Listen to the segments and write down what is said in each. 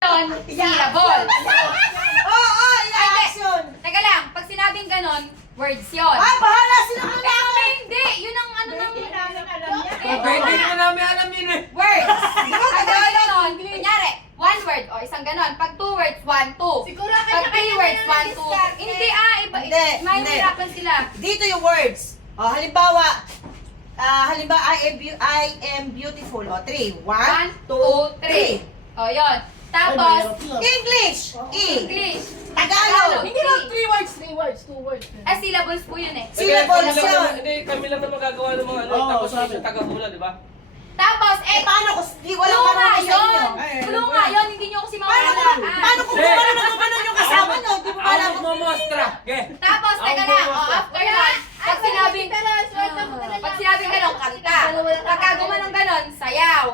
syllable. Oo, i-action. Teka lang, pag sinabing ganon, words yun. Ah, bahala sila Eh, muna. kami hindi. Yun ang ano ng... Hindi mo namin alam yun eh. Words. Pag ganon, kunyari, one word o isang ganon. Pag two words, one, two. Siguro Pag three words, one, two. Hindi iba. Hindi, Mahihirapan sila. Dito yung words. Halimbawa, I am beautiful. O, 3. 1, 2, 3. O, yun. Tapos, English. E. English. Tagalog. Hindi lang 3 words, 2 words. Syllables po yun eh. Syllables yun. Hindi, kami lang na magagawa ng mga ano. Oo, Tapos sabi. yung taga-hula, di ba? Tapos, Eh, paano kung di wala clue pa nga sa inyo? yun. Clue nga yun, hindi nyo kasi mawalaan. Paano kung gumano na gumano yung kasama nyo? Di mo Ako alam. magmamostra. Okay. Tapos, teka lang, after that, pag sinabing ganon, kanta. Pagka gumanong ganon, sayaw.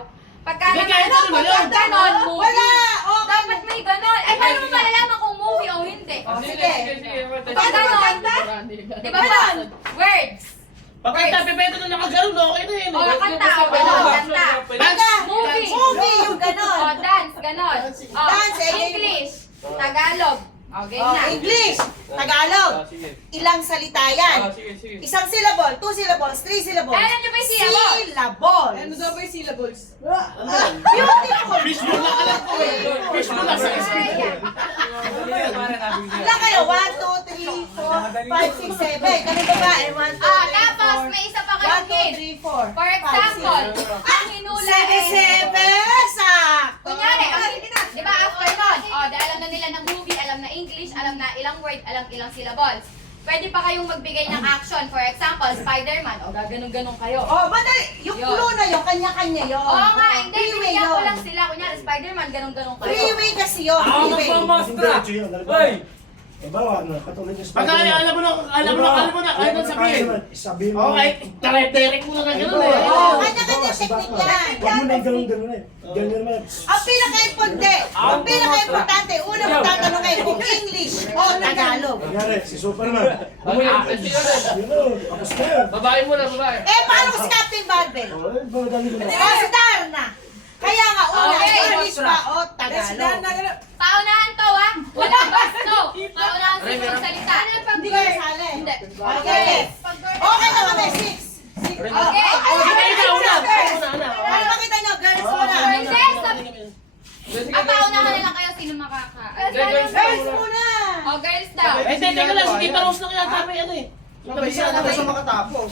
Pagka Hindi, kahit ano ba yun? ganon, movie. Wala. Okay. Dapat may ganon. Eh, paano mo malalaman kung movie o hindi? Oh, Sige, sige. sige. Pag ganon, di ba ba? Words. Pagkanta, pipeta na nakagaroon, okay na yun. O, kanta, o ganon, kanta. Taga. Movie. Movie yung O, ganon. dance, ganon. O, Dance, eh, English. Tagalog. O, game na. English. Tagalog. Sige. Ilang salita yan? Sige, sige. Isang syllable, 2 syllables, 3 syllables. Alam niyo ba yung syllable? Syllables. daw ba yung syllables? Beautiful. Fishbowl lang alam ko eh. Fishbowl lang sa SPT. Ilan kayo? 1, 2, 3, 4, 5, 6, 7. Kami babae. 1, 2, 3, 4. Tapos, may isa pa kayong 1, game. 2, 3, 4. For example, ang hinula eh. 7, sakto. Kunyari, di ba after nun, alam na nila ng movie, alam na English, alam na ilang word, alam ilang syllables. Pwede pa kayong magbigay ng action. For example, Spider-Man. O, gaganong-ganong kayo. Oh, madali. Yung Yun. clue na yun, kanya-kanya yun. Oo nga, hindi. Freeway Binigyan ko yun. lang sila. Kunyari, Spider-Man, ganong-ganong kayo. Freeway kasi yun. Ako Freeway. magmamostra. Hoy! Bawa na, katulad yung Pag alam mo na, kaya mo sabihin. Sabihin mo. Okay, direct mo na gano'n eh. Oo, kanya-kanya technique yan. Huwag mo na yung ganun-ganun eh. Ganyan naman. Ang pinaka-importante, una mo tatanungin kung English o Tagalog. Nangyari, si Superman. Yun o, tapos na yun. Babae mo na, babae. Eh, paano si Captain Marvel? O, eh, mga dami ko na. O, si Darna. Kaya nga, una, Okay. English ba o Tagalog? Paunahan to, ha? Walang basto. Paunahan sa ibang salita. Hindi kayo sali. Hindi. Okay. Okay na kami, 6. Okay. Ano makita nyo, girls muna? Ang paunahan na lang kayo, sino makaka... Girls muna. O, girls daw. Eh, teka lang, si Tita Rose lang yata may ano eh. Kabisa na tayo. makatapos.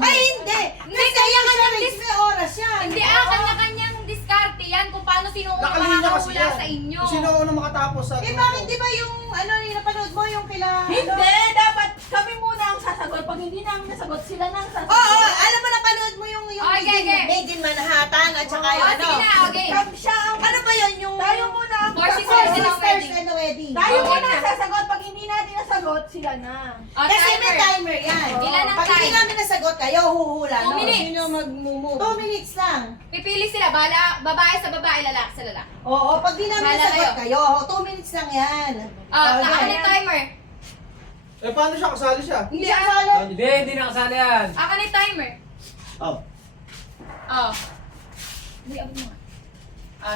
Ay, hindi. Kasi kaya ka na may oras yan. Hindi, kanya-kanyang diskarte yan kung paano sino ang Nakalina kasi makakahula yan. sa inyo. Sino una makatapos sa Eh, bakit di ba yung, yung napanood mo yung kila... Hindi, dapat kami muna ang sasagot. Pag hindi namin nasagot, sila na ang sasagot. Oo, alam mo napanood mo yung Okay, okay. Made in Manhattan at saka O, yung ano. sige na, okay. Siya ang... Ano ba yun yung... Tayo muna ang Four sisters Four and a Sisters wedding. and a Wedding. Tayo Okay muna na. ang sasagot. Pag hindi natin nasagot, sila na. O, Kasi may timer. timer yan. Ilan ang Pag hindi time? namin nasagot kayo, huhula. 2 minutes. Sino mag-move? 2 minutes lang. Pipili sila, babae sa babae, lalaki sa lalaki. Oo, pag di namin Bahala nasagot kayo. kayo, 2 minutes lang yan. Ako ni timer. Eh, paano siya? Kasali siya? Hindi siya kasali. Hindi nakasali yan. Ako ni timer. Oh. Oh. Hindi, abot mo nga.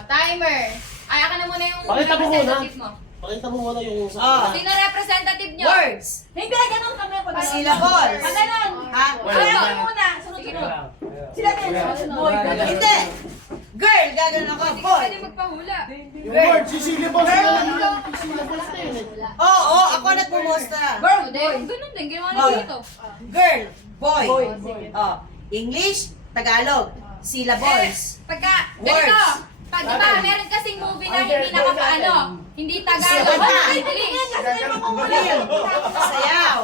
Timer. Ay, ako na muna yung Pakita mo muna. representative mo. Pakita mo muna yung Sino representative nyo? Words. Hindi, ganun kami. Pag Syllables. Pag ganun. Ha? Kaya ako muna. Sunod-sunod. Sila din. Boy. Hindi. Girl, gagawin ako. Hindi ka Boy. pwede magpahula. Yung word, syllables na lang yung syllables na yun eh. Oo, ako nagmumostra. Ganun din, ginawa Oh. na dito. Girl, boy. Boy. Oh, English, Tagalog, syllables. Pagka, Words. ganito. Pag diba, meron kasing movie na hindi nakapaano. Hindi Tagalog. Salita. English. Sayaw.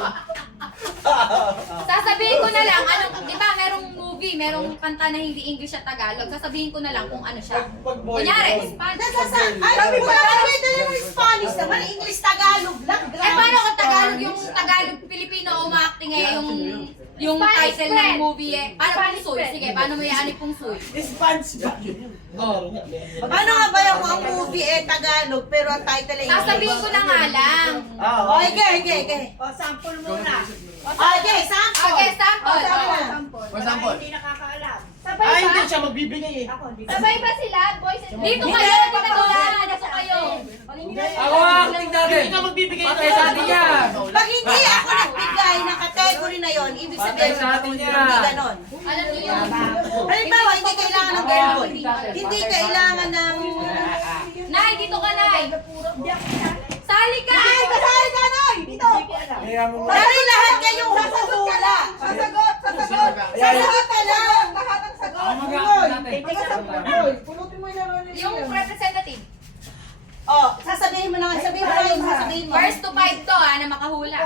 Sasabihin ko na lang, di ba, merong movie, merong kanta na hindi English at Tagalog. Sasabihin ko na lang kung ano siya. Kunyari, Spanish. Ay, wala pwede naman Spanish naman. English, Tagalog lang. Eh, paano kung Tagalog yung Tagalog Pilipino umaacting eh, yung title ng movie eh. Paano pong Suy? Sige, paano mo iaanip pong Suy? Response back yun. Ano nga ba yung ang movie Tagalog pero ang title ay Sasabihin ko na nga lang. Oh, okay. O, sample muna. Okay, sample. Okay, sample. Sample. Hindi nakakaalam. Ay, hindi siya magbibigay eh. Ako, hindi. Sabay ba sila? Boys and Dito Hindi, kayo, dito papakita. kayo. ibibigay tayo sa atin yan. Pag hindi ako nagbigay ng category na yon, ibig sabihin, Patay sa atin yan. hindi ganon. Alam niyo yun. Halimbawa, hindi kailangan ng girl boy. Hindi kailangan ng... Nay, dito ka, Nay. Sali ka! Ay, kasali ka, Nay! Dito! Dahil lahat kayong huhula. Sasagot! Sasagot! Sasagot ka lang! Lahat ang sagot! Ang mag-aakit natin. Yung representative. Oh, sasabihin mo na nga. Sabihin mo na yung sasabihin mo. First to 5 to, na makahula.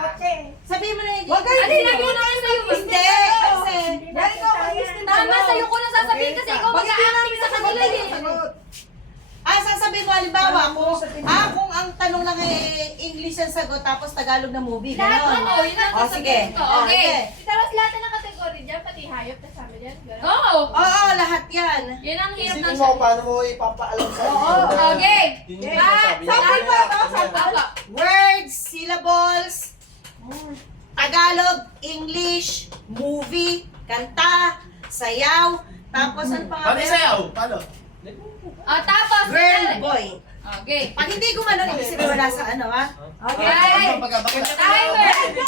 Sabihin mo na yung... Huwag kayo Ano sinabi ko na kayo sa'yo? Hindi! Kasi... Dahil ikaw mag-listen Tama, sa'yo ko na sasabihin kasi ikaw mag-a-acting sa kanila eh. sasabihin mo, halimbawa, kung ang tanong lang ay English ang sagot, tapos Tagalog na movie, Lahat gano'n. ano, yun ang O, sige. sasabihin ko. O, Okay. sige. Tapos lahat na ng kategory dyan, pati hayop kasama dyan. Gano'n. Oo. Oo, lahat yan. Yun ang hirap ng Isipin mo paano mo ipapaalam sa Okay. Yun yung Ah, sinasabi Sample niya. pa ito, sample. Words, syllables, Tagalog, English, movie, kanta, sayaw, tapos ano pa nga? Paano sayaw? Paano? Tapos, Girl, boy. Okay. Pag hindi gumanon, ibig sabihin wala sa ano, ha? Okay. Bye. Pagkabakit. Timer. Hindi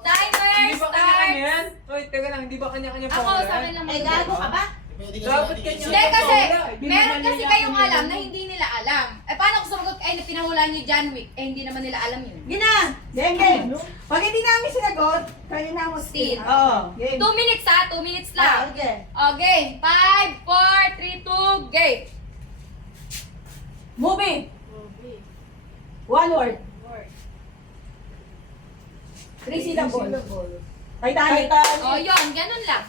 Timer ba kanya-kanya start. yan? Oy, teka lang, hindi ba kanya-kanya Ako, pangalan? sa akin lang. Eh, gago ka ba? Dapat kanya. Hindi kasi, meron kasi kayong alam na hindi nila alam. Eh, paano kung sumagot kayo na pinahulaan niyo John Wick? Eh, hindi naman nila alam yun. Gina! Game. Pag hindi namin sinagot, kayo na mo Steal. Oo. Game. 2 minutes ha, 2 minutes Ah, lang. okay. Okay, 5, 4, 3, 2, game. Movie. Movie. One word. Word. 3 syllable. Titanic. Oh, yun, ganun lang.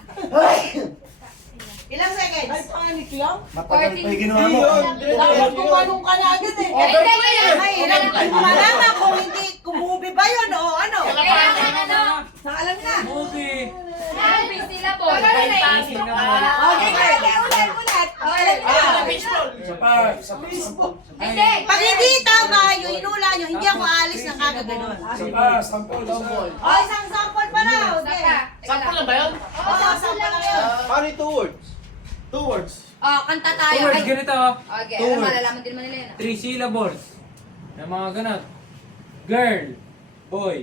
Ilang seconds? Titanic lang? Matagal pa yung ginawa mo. Dapat kumanong ka na agad eh. Hindi, kaya. Mahirap malaman kung movie ba yun o ano. Kailangan ano? Alam na. Movie. Happy sila po. Fantastic naman. Okay, ulit. Alam na. Sa baseball. Hindi. Pag hindi tama yung inula nyo, hindi ako aalis ng kagad ganun. O, isang sample pa na. Okay. Sample lang ba yun? Oo, sample lang yun. Paano yung 2 words? 2 words. Oh, kanta tayo. Two words, Ay. ganito. Okay, Two words. malalaman din naman nila yun. 3 syllables. Yung mga ganun. Girl. Boy.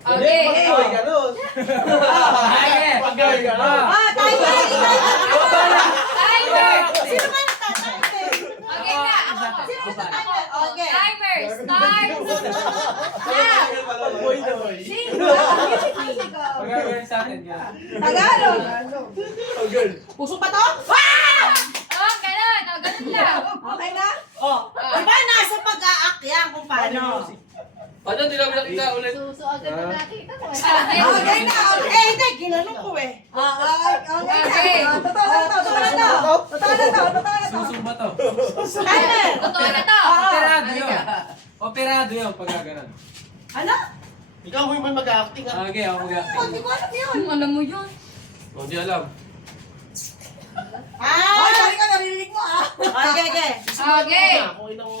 Okay. Pag-boy, gano'n. Pag-girl, gano'n. Ah, timer! Timer! Sino ba nagtatimer? Okay na, ako. Sino ba nagtatimer? Okay. Timer, start! Now! Pag-boy na. Pag-girl sa atin yan. Tagalog. Pag-girl. Puso pa to? Oh, ganun. Oh, ganun lang. Okay na? Oh, diba nasa pag-aakyang kung paano? Paano hindi namin nakita ulit? So agad na nakita mo. Okay na. Eh, hindi, ginanong ko eh. Okay na. Totoo na to. Totoo na to. Susong ba to? Timer! Totoo na to. Operado yun. Operado yun pag gano'n. Ano? Ikaw mo yung mag-acting ah. Okay, ako Oh, mag-acting. hindi ko alam yun. Alam mo yun. Hindi alam. Ay, Ah! sorry ka, narinig mo ah. Okay, okay. Okay.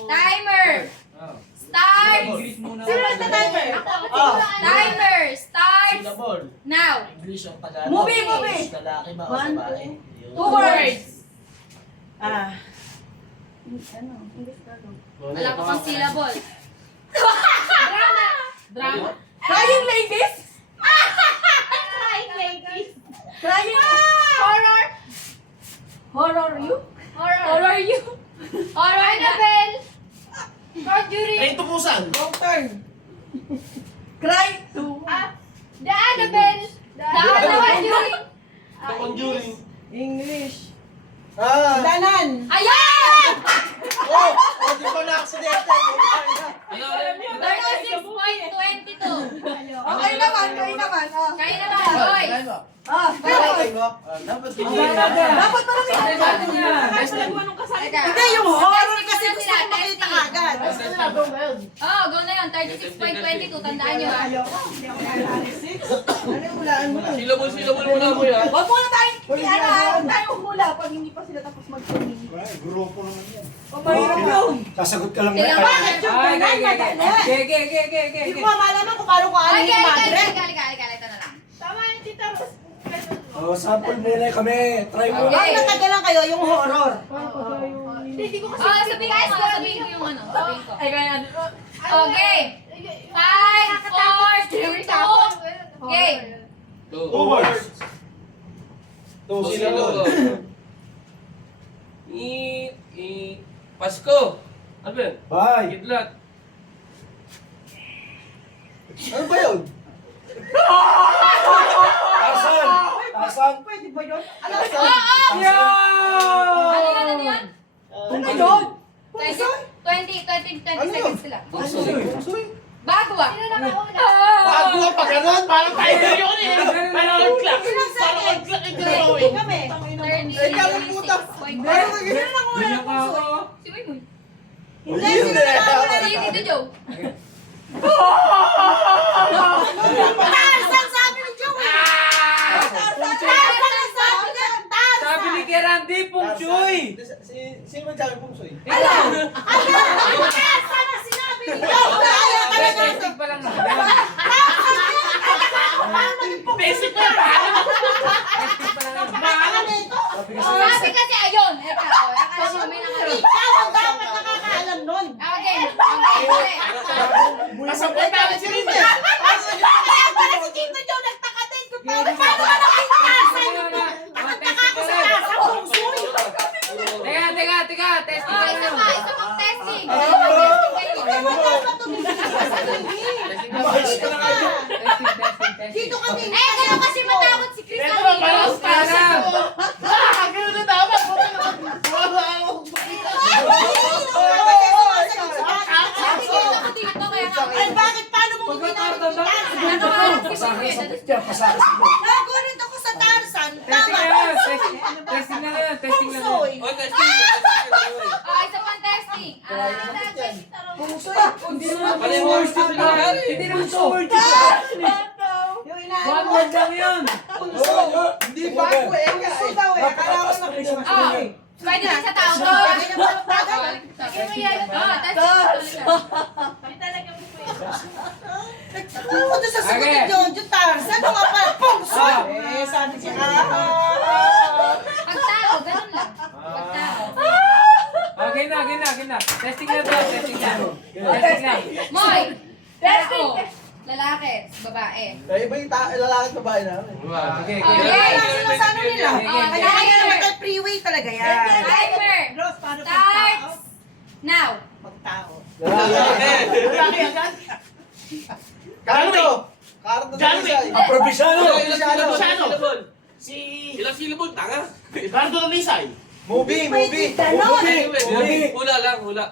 Timer. Oh. Start. English muna. Sino nagtatimer? Ako, Oh. Timer. Start. Syllable. Now. English ang Tagalog. Movie. English, lalaki ba o One, babae? Two words. Ah. Wala pa pang syllable. Drama. Crying ladies? Crying. Horror. Horror you? Horror you. Horror Annabelle. Conjuring. Train to Busan. Wrong turn. Cry to. The Annabelle. Daan na Conjuring. The Conjuring. English. Ah! Danan. Ayan! Oh! Oh, di pa na-aksidente. Ano? 36.22. Okay naman, kayo naman. Oh. Kayo naman, boys. Ah, Dapat dapat pa namin. Teka. Hindi, yung horror Testing kasi muna gusto sila, ko makita testing. agad. Oh, go na yun. 36.22. Tandaan nyo ha. Ano yung hulaan mo? Silabol muna mo yan. Huwag muna tayo. Huwag tayo humula pag hindi pa sila tapos mag-swimming. Grupo naman yan. O mahirap yun. Sasagot ka lang Sila na. ba? Hindi ko malaman kung paano ko ano Okay, yung madre. halika. Ito na lang. Tama yung Tita Rose. Oh, sample muna kami. Try mo. Okay. Ang natagalan kayo, yung horror. Hindi ko kasi. Oh, sabihin ko yung ano. Sabihin ko. Ay, kaya ano. Okay. 5, 4, 3, 2. Game. Two words. Two syllables. Pasko. Ano ba yun? Bye. Kidlat. Ano ba yun? Tasan. Tasan. Pwede ba yun? Alam Oo! mo, Ano yan? Ano yan? ano yun? 20 Ano yun? seconds sila. Pungsoy. Bago ah. Sino nakauna? Bago ang pag ganon. Parang tayo yun eh. Parang on clock. Ilang Parang on seconds? clock yung Hindi drawing. kami. 30, Eh, kala puta. 36.5. Sino nang una Ganyan ng ka ako. puso? Si Waymoy. Hindi, sino nang una Si Tito Joe. Tarzan sabi ni Joey! Tarzan ang sabi niya! Tarzan! Sabi ni Kerandi, Pungchoy! Sino ba sabi pungsoy? Alam! Tarzan ang sinabi ni Joey! Kaya ka na nga! Testing pa lang naman. Basic na paano? Testing pa lang naman. Baka na ito! Sabi kasi ayun. Ikaw. Kasi may nakalimutan. Ikaw ang dapat nakakaalam nun! Okay. Okay. Masabay tayo si Rina. Kaya pala si Tito Joe nagtaka din kung paano ka naging Tarzan! Nakataka ko sa Tarzan pungsoy! Teka, testing Oh, pa isa lang pa. naman. Isa pang testing. Ikaw ang dapat tumigil ka sa sasabihin! Testing pa lang. Testing. Dito kami! Eh, kaya kasi matakot si Chris Ito parang Camilo. station. Ganun na dapat. Nakikita ko dito kaya nga. Ay, bakit? Paano mo ginamit ni Tarzan? Nakaharap si Chris. Nagulit ako sa Tarzan. Testing Tama. na yun. Testing na yun. Testing na yun. Pungsoy. Oh, testing. Oh, isa pang testing. Pungsoy. Hindi naman Pareho to word ang to lang. Hindi naman to word to. Yung inaano One mo. word lang yun. Hindi bago eh. Pungso daw eh. Akala ko na Oh, pwede din sa tao to. Ganyan mo lang bagay. Oh, testing. Ako doon sa sagot ni Okay. Jojo Tarzan. Ano nga pala? Pungso. Eh, sabi siya. Pag tao, ganun lang. Pag tao. Okay na. Testing na to. Testing lang. Moy! Tao. Lalaki. Babae. Kaya iba yung lalaki at babae namin. Okay. Wala sila sa ano nila. Oh, Kaya naman tayo freeway talaga yan. Timer. Starts now. Pagtao. Lalaki agad. Cardo! Cardo na Janwick. Lisay. Improvisado. Improvisado. Si... Ilang syllable? Tanga. Bardo ng Lisay. Movie. Ganon. Hula lang, hula.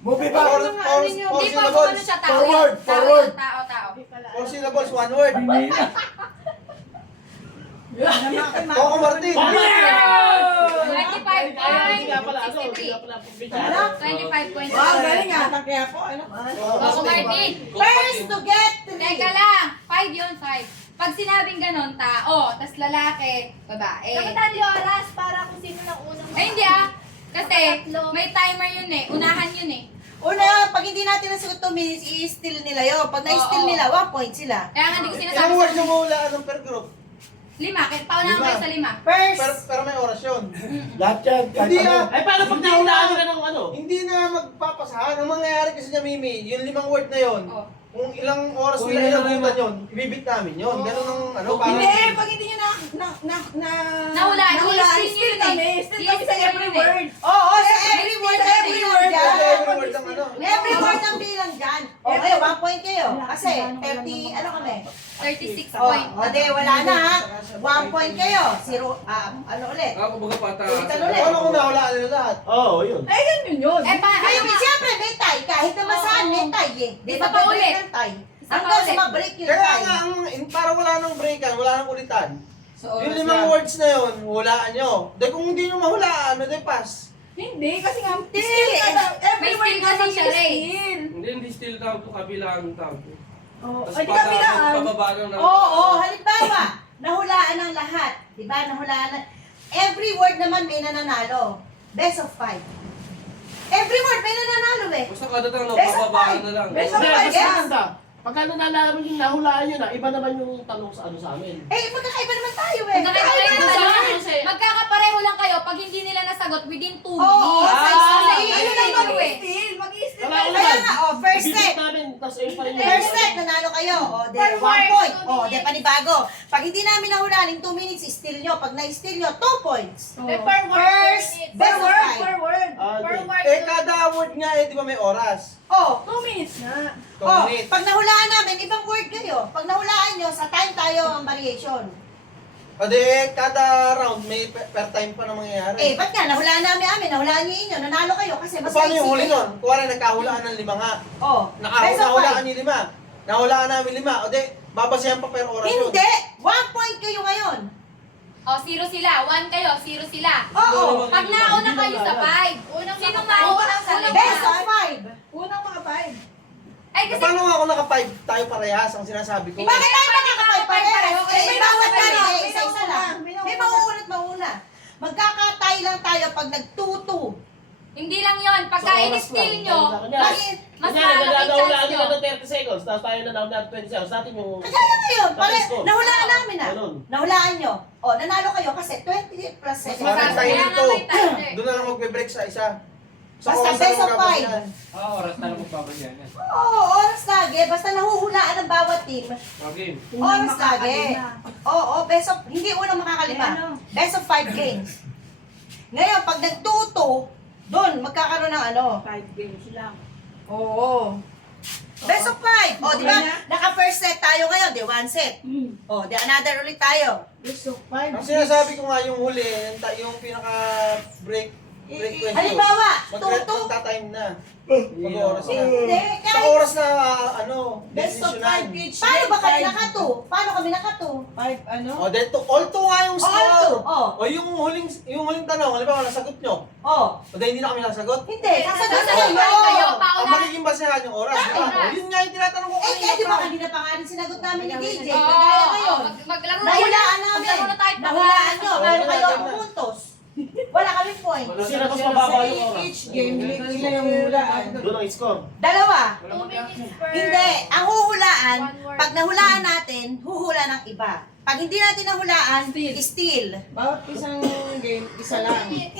Movie ba? Ano nga, ano yun? Four Hindi po ako ano syllables. siya tao. Forward. Tao, Forward. tao. 4 syllables, 1 word. Coco Martin. 25 Hindi nga pala ano. Hindi nga pala pambitsara. 25.5. Wow, galing ah. Kaya po, ano? Coco Martin. First to get 3. Teka lang. 5 yun, 5. Pag sinabing ganon, tao, tas lalaki, babae. Kapitan oras para kung sino nang unang Ay, hindi ah. Kasi may timer yun eh. Unahan yun eh. Una, pag hindi natin nasagot 2 minutes, i-steal nila yun. Pag na-steal Oo. nila, 1 point sila. Kaya nga hindi ko sinasabi Ilang words sa yung mahulaan ng per group? 5. Kaya paunahan ko sa 5. First, Pero may oras yun. Lahat yan. Hindi ah. Ay, paano pag nahulaan ka ng ano? Hindi na magpapasahan. Ang mangyayari kasi niya, Mimi, yung 5 word na yun, Oh. kung ilang oras Kung nila ilan inabutan yun, ibibit namin yun. Ganun ang ano, parang... hindi, pag hindi nyo Nahulaan. nahulaan, I-steal steal yun kami. eh. Steal kami sa I-steal every yun eh. word. Oo, sa every word, every word. Every yan. word ang ano. Every word ang bilang dyan. Okay, 1 point kayo. Kasi 30, ano kami? 36 Oh, point. o di, wala na ha. 1 point kayo. 0, ano ulit? Ako baga pata. Ulitan ulit. Ano kung nahulaan nila lahat? Oo, yun. Eh, Kaya siyempre may tie. Kahit naman saan may tie eh. Di Isa ba pa break ulit. ng tie? Isa pa Hanggang sa ulit. ma-break yung Kaya tie. nga, para wala nang breakan, wala nang ulitan. So, Yung 5 words na yun, hulaan nyo. Dahil kung hindi nyo mahulaan, ano pass. Hindi, kasi nga, May steal kasi siya rin. Hindi still tawag to, kabilang tawag to. Oh, Tapos ay, di kabilaan. pababa lang ng... Oo, halimbawa, nahulaan ng lahat. Di ba? Nahulaan ng... Every word naman may nananalo. Best of 5. Every word may nananalo eh. Basta kada tanong, Best of pababa five. na lang. Best of Hindi, five, kasi yes. ganda. Pagka nalalaman yung nahulaan yun iba naman yung tanong sa ano sa amin. Eh, magkakaiba naman tayo eh. Magkakapareho Magkakaiba lang naman kayo. tayo. Magkakapareho lang kayo pag hindi nila nasagot within 2 Oo, minutes. sa isang Kasi minute. ano lang yun eh. Wala ko Kaya naman. nga, oh, first First Ibibigay set. namin, tapos ayun pa rin yung... First set, nanalo kayo. O, de, Per 1 word, point. 2 O, de, minutes. panibago. Pag hindi namin nahulaan in 2 minutes, steal nyo. Pag na-steal nyo, 2 points. Per word, First, 2 minutes. best of 5. Per word. Ah, Per okay. word, Eh, 2 kada word nga eh, di ba may oras? O, 2 minutes nga. 2 oh, minutes. pag nahulaan namin, ibang word kayo. Pag nahulaan nyo, sa time tayo ang variation. O di, kada round may per time pa na mangyayari. Eh, ba't nga? Nahulaan namin, nahulaan nyo inyo. Nanalo kayo kasi mas Paano yung maiksi huli kayo. nun? Kuwari nagkahulaan ng 5 nga. Oh, best of Nahulaan 5. yung 5. Nahulaan namin 5. O di, babasayan pa per oras yun. Hindi! 1 point kayo ngayon. O, 0 sila. 1 kayo, 0 sila. Oo. Pag nauna kayo sa 5, Unang sino mga mauna sa Best of 5. Unang mga 5. Ay, kasi Paano nga ako naka-5 tayo parehas ang sinasabi ko? Bakit tayo makakapay pares? Eh, May bawat nauna tayo, lang, isa-isa may lang. nauna lang. May mauunat mauna. Magkakatay lang tayo pag nagtutu. hindi lang yon. Pagka Sa oras in-steal lang. nyo, Bakit? mas Kunyari, malaki nahulaan chance nila nyo. ng 30 seconds, tapos tayo na ng 20 seconds. Natin yung... Kaya ngayon, pare, Tapos ko. nahulaan namin ah. Ganun. Nahulaan nyo. O, nanalo kayo kasi 20 plus Mas 7. marami tayo Kaya nga nito. may timer. Doon na lang magbe-break sa isa. Sa Basta oras na best of lang 5. babasihan. Oras na lang magbabasyan yan. Oo, oras lagi. Basta nahuhulaan ng bawat team. Okay. Oras lagi. Oo, best of, hindi unang makakalima. Ayan, oh. Best of 5 games. Ngayon, pag nagtuto, doon, magkakaroon ng ano. 5 games lang. Oo. Best of 5. O, di ba? Naka-first set tayo ngayon, di 1 set. O, di another ulit tayo. Best of 5. Ang sinasabi ko nga yung huli, yung pinaka-break question. Halimbawa, tuto. Magta-time na. Mag-oras na. Hindi, Sa kahit oras na, ano, Best of 5 desisyonan. each. paano ba kami naka-2? Paano kami naka-2? 5 ano? O, dito, all two nga yung All score. two, oh. O, yung huling tanong, halimbawa, nasagot nyo. O, O, dahil hindi na kami nasagot. hindi, sasagot na Sasagot kayo. kayo. Ang Pauna. magiging basehan yung oras, di ba? Oras. O, yun nga yung tinatanong ko Eh, kaya di ba kanina. kanina pa nga rin sinagot namin ni DJ? Oo, Kagaya ngayon. maglaro na Nahulaan namin. Maglaro na tayo. Nahulaan nyo. Paano Oo, kayo wala ang na. puntos? Wala kami point. Sino mas mababa yung oras? Each game, ilan yung hulaan? Doon ang score. Dalawa. 2 minutes per... Hindi. Ang huhulaan, One word. pag nahulaan natin, huhula ng iba. Pag hindi natin nahulaan, steal. Bawat isang game, isa lang. Hindi.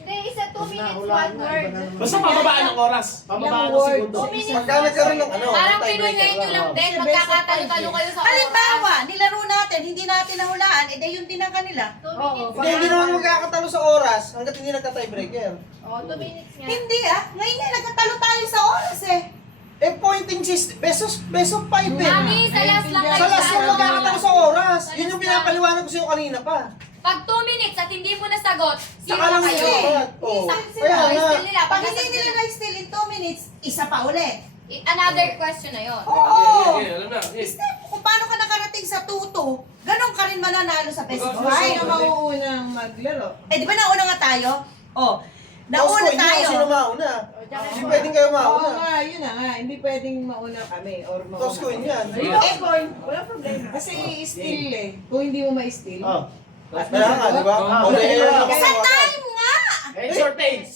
Hindi, isa 2 minutes, 1 word. Basta pababaan ng oras. Pababaan ng word. segundo. 2 minutes, Pagka nagkaroon ng ano, Parang tiebreaker pinunyayin nyo lang din. Kasi Magkakatalo-talo kayo sa oras. Halimbawa, nilaro natin, hindi natin nahulaan, edi yun din ang kanila. 2 Oo, minutes. Hindi, hindi naman magkakatalo sa oras hanggat hindi nagka-tiebreaker. Oh, 2 minutes nga. Hindi ah. Ngayon nga, nagkatalo tayo sa oras eh. Eh, pointing system, besos 5 eh. Mami, sa last lang kayo. Sa last yung magkakatalo sa oras. Sa Yun yung last pinapaliwanag ko sa'yo kanina pa. Pag 2 minutes at hindi mo nasagot, zero Saka lang kayo. yun. Oh. Sila. Kaya nga. Still nila. Pag hindi nila na-steal in 2 minutes, isa pa ulit. Another question na yun. Oo. Okay, alam na. Okay. Step, kung paano ka nakarating sa tuto, ganun ka rin mananalo sa best of Mag- five. Sino mauunang maglaro? Eh, di ba nauna nga tayo? Oh, nauna Tapos ko, hindi ako sino tayo. mauna. Hindi pwedeng kayo Oo mauna. nga, yun na nga. Hindi pwedeng mauna kami or mauna. Toss coin yan. Eh, Wala problema. Kasi i-steal eh. Kung hindi mo ma-steal. Oh. Kaya nga, di ba? Oh. O, dahil lang ako sa agad. time nga! Eh, shortage.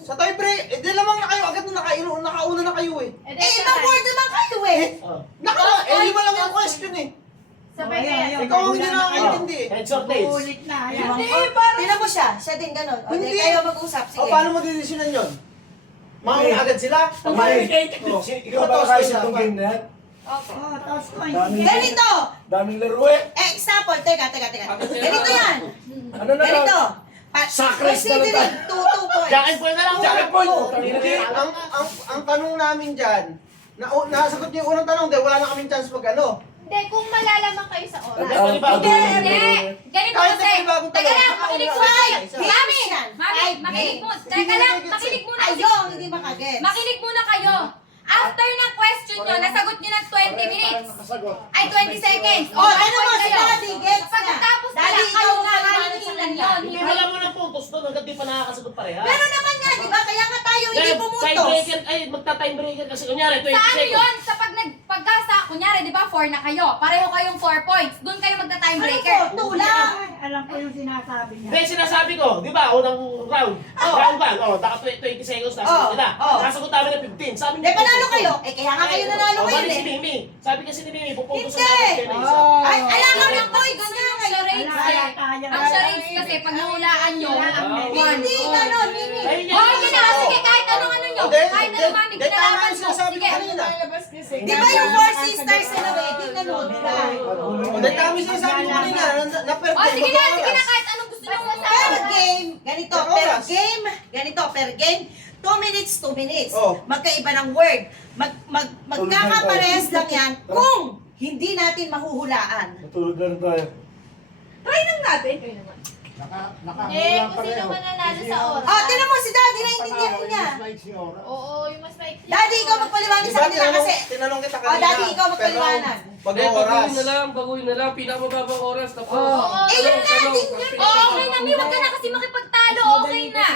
Sa tiebreak, eh di lamang na kayo, agad na nakauna na kayo eh. Eh, Eh, ibang word naman kayo eh. Oh. Lima lang yung question eh. Sabay Ayan, kaya. ayan. Ikaw ang hindi nakakaintindi eh. And shortage. Ulit na. Hindi, Ayan. Tinan mo siya, siya din ganun. O, di Hindi. kayo mag-usap, O, sige. paano mo didesisyonan yun? Mauna agad sila? Oh. Ikaw ba nakayos itong game na yan? Okay. Oh, toss coin. Daming, Ganito! daming laro eh. Example, teka. Ganito yan. Ano na lang? Ganito. Sacrifice na lang Considering 2 points. Jacket po na lang. Jacket point! Hindi, ang tanong namin dyan, nasagot niyo yung unang tanong, dahil wala na kaming chance mag ano. Hindi, kung malalaman kayo sa oras. Hindi! Ganito Kahit kasi. na panibagong Teka tanong, lang, makinig nakauna muna ka kayo. isa. Mami! Yan. Mami, Five makinig mo. games. Teka lang, makinig muna. Ayaw, hindi makagets. Makinig muna kayo. After ng question nyo, nasagot nyo ng 20 minutes. Ay, 20 seconds. Oh, one ano mo, point si kayo. Daddy, gets na. Pagkatapos Daddy, nila, kayo ikaw nga ang paliwanag sa hinihilan kanya. yun. Hindi wala mo ng puntos doon hanggang di pa nakakasagot pareha. Pero naman nga, di ba? Kaya nga tayo hindi pumutos. Tiebreaker, ay magta-tiebreaker kasi kunyari 20 Sa ano seconds. yun? Sa pagkasa, kunyari, di ba, 4 na kayo. Pareho kayong 4 points. Doon kayo magta-time breaker. Ano po? 2 lang. Alam ko yung sinasabi niya. Hindi, sinasabi ko, di ba, unang round. Round 1, naka 20 seconds na sagot nila. Nasagot namin ng 15. Sabi Hindi, panalo kayo. Eh, kaya nga kayo nanalo kayo ngayon si eh. Mimi. Sabi kasi ni Mimi, pupuntos Hindi. na namin kayo na isa. Ay, alam mo ng points nga ngayon. Charades eh. Ang charades kasi, pag nahulaan nyo, Hindi, ganon, Mimi. Ayun yan. Oh, yun na. Sige, kahit anong ano nyo. Hindi. Kahit naman, may Tama kinalaban yung mo. sinasabi ko Sige. kanina. Di ba yung Four Sisters na wedding nanood ka? Dahil tama yung sinasabi ko kanina, na-per O, sige na, kahit anong gusto nyo. Per game, ganito, Per per oras. game, ganito, per game, 2 minutes, 2 minutes. Oh. Magkaiba ng word. Magkakaparehas lang yan kung hindi natin mahuhulaan. Matulog na rin tayo. Try lang natin. Kayo naman. Hindi, kung sino mananalo sa oras. Oh, tinan mo si Daddy, naiintindihan niya. Oo, yung mas maikli. Daddy, ikaw magpaliwanag sa kanila kasi. tinanong kita Oh, kanina. Daddy, ikaw magpaliwanag. Hindi, Pag-oras. baguhin na lang. Pinakamababang oras. Tapos, Eh, yun natin yun. Okay na, Mi, wag ka na kasi makipagtalo. Okay na.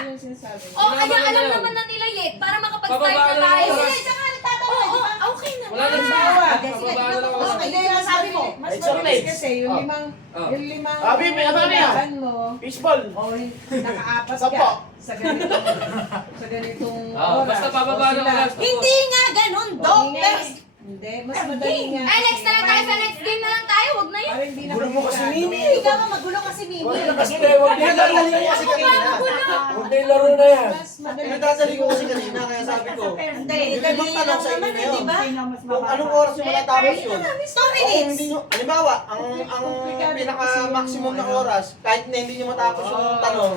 O, kaya alam naman na nila yet, para makapag-start na Bababa na tayo. lang. Sige, tsaka nagtatanong. Oo, di ba? okay na. wala nang Sige, sawa. sige, Bababa na lang. okay, yun yung sabi mo. Mas It's your mabilis legs. kasi yung Oh. limang Oh. yung limang Abi, may ano niya? laban mo Baseball. o nakaapat Sampo. ka sa ganitong Ah, oras. basta bababa O ng sila. oras. Hindi nga ganun, Dok. Hindi. Pero Hindi, mas madali nga. Ay, next na lang tayo sa next game na lang tayo. Wag na yun. Para hindi na Gulo mo kasi, Mimi. hindi ka ba magulo kasi, Mimi? Kasi huwag din laro na yan. Kasi kanina. Huwag din laro na yan. Mas madali. Pinagdadali ko kasi kanina, kaya sabi ko. Hindi, Yung limang dali tanong lang sa inyo naman, na eh, yun. di ba? Kung anong oras yung matatapos yun? 2 Kung minutes. hindi nyo, halimbawa, ang pinaka-maximum na oras, kahit na hindi nyo matapos yung tanong,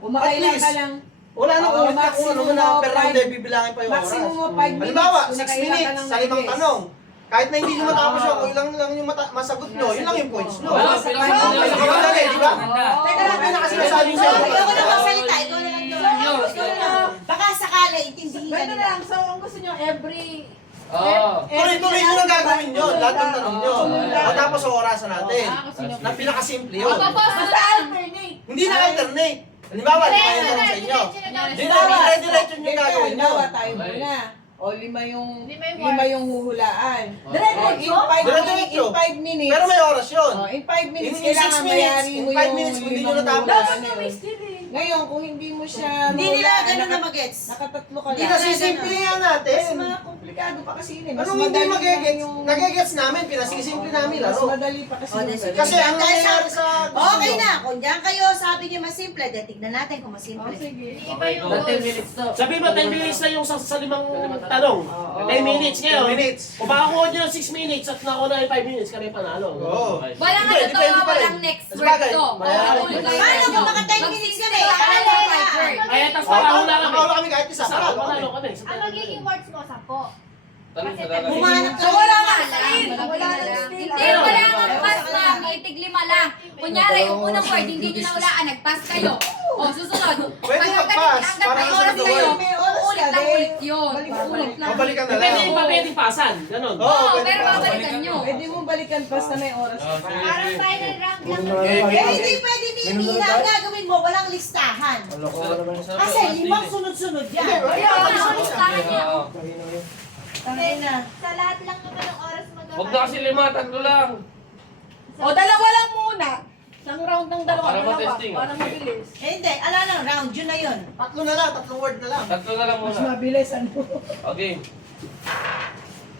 Umakailan At ka least, lang. wala nang Oo, ulit na kung ano maximum na mo per round five- eh, bibilangin pa yung oras. Maximum mo 5 minutes. Halimbawa, Kung 6 nakailan ka minutes ng sa limang nag-guess. tanong. Kahit na hindi nyo matapos yun, kung ilang lang yung masagot nyo, yun lang yung points nyo. Wala, Mas pinaka- madali, di ba? Teka lang, Kaya nakasinasabi So, sa'yo. ikaw na magsalita, ikaw na lang yun. Ikaw na lang. Baka sakala, intindihin ka Ganito nila. lang. So, ang gusto nyo, every... Oo. Tuloy-tuloy nyo lang gagawin nyo, lahat ng tanong nyo. Ah. Matapos sa orasan natin. Na pinakasimple yun. Papos na Basta lang. alternate. Hindi na alternate. Halimbawa, di kayo tanong sa inyo. Hindi na, dire-diretso nyo gagawin nyo. Halimbawa, tayo muna. O 5 yung Lima yung lima yung huhulaan. Dire-diretso? O, Dire-diretso. in 5 minutes. Pero may oras yun. In 5 minutes, In kailangan 6 minutes, mayari mo in 5 yung minutes, kung hindi nyo limang natapos. hulaan Dapat na na yun. may skill eh. Ngayon, kung hindi mo siya Hindi nila mahulaan, ganun na magets. nakatatlo ka Hindi lang. kasi simple yan natin. Mas mga komplikado pa kasi yun eh. Mas Anong hindi madali magigets? lang yung... Nagigets namin, pinasisimple namin Mas laro. madali pa kasi O, yung sige. ganun. Kasi ang nangyayari sa Okay na, kung diyan kayo sabi niyo mas simple, de tignan natin kung mas simple. Sige. Iba yung Okay, rules. minutes to. Sabi mo, 10 minutes na yung sa limang tanong. 10 minutes 10 ngayon. minutes. Kung makakuha nyo ng 6 minutes at nakuha na yung 5 minutes, kami panalo. Oo. Walang Hindi, ano to, depende pa rin. walang next Mas word bagay, to. mayroon. Paano kung maka 10 minutes ka na eh? Walang Paano five ka? word. Ay, tapos panalo kami. Panalo kami kahit isa. Panalo kami. Panalo kami. Ang magiging words mo, 10. Tanong Kasi sa lalaki. Humanap So wala na skill. skill. Wala nang skill. Hindi, wala nang pass na. May tig-5 lang. Kunyari, yung unang word, hindi nyo naulaan, nag-pass kayo. O, susunod. Pwede Pag mag-pass, hanggat para may sa oras sunod kayo, word. May oras ulit ka, lang dahil ulit yun. balik-ulit Ulit lang. Babalikan na Pwede lang. yung pwedeng pasan. Ganon. Oo, Oo, pwede pero pa. babalikan nyo. Pwede mo balikan basta may oras. Ah, sige, Parang sige. final round lang. Gulo na Eh, lang hindi tayo. pwede mimina ang gagawin mo, walang listahan. Wala ko na naman. Kasi limang sunod-sunod yan. Kaya ang listahan niya. Oo. Tangin na. Sa lahat lang naman ng oras magkakaroon. Huwag na kasi 5, 3 lang. O, dalawa lang muna. Isang round ng dalawa. Para dalawa, matesting, Para mabilis. Eh hindi, ala lang, round yun na yun. Tatlo na lang, tatlong word na lang. 3 na lang Mas muna. mabilis ano. Okay.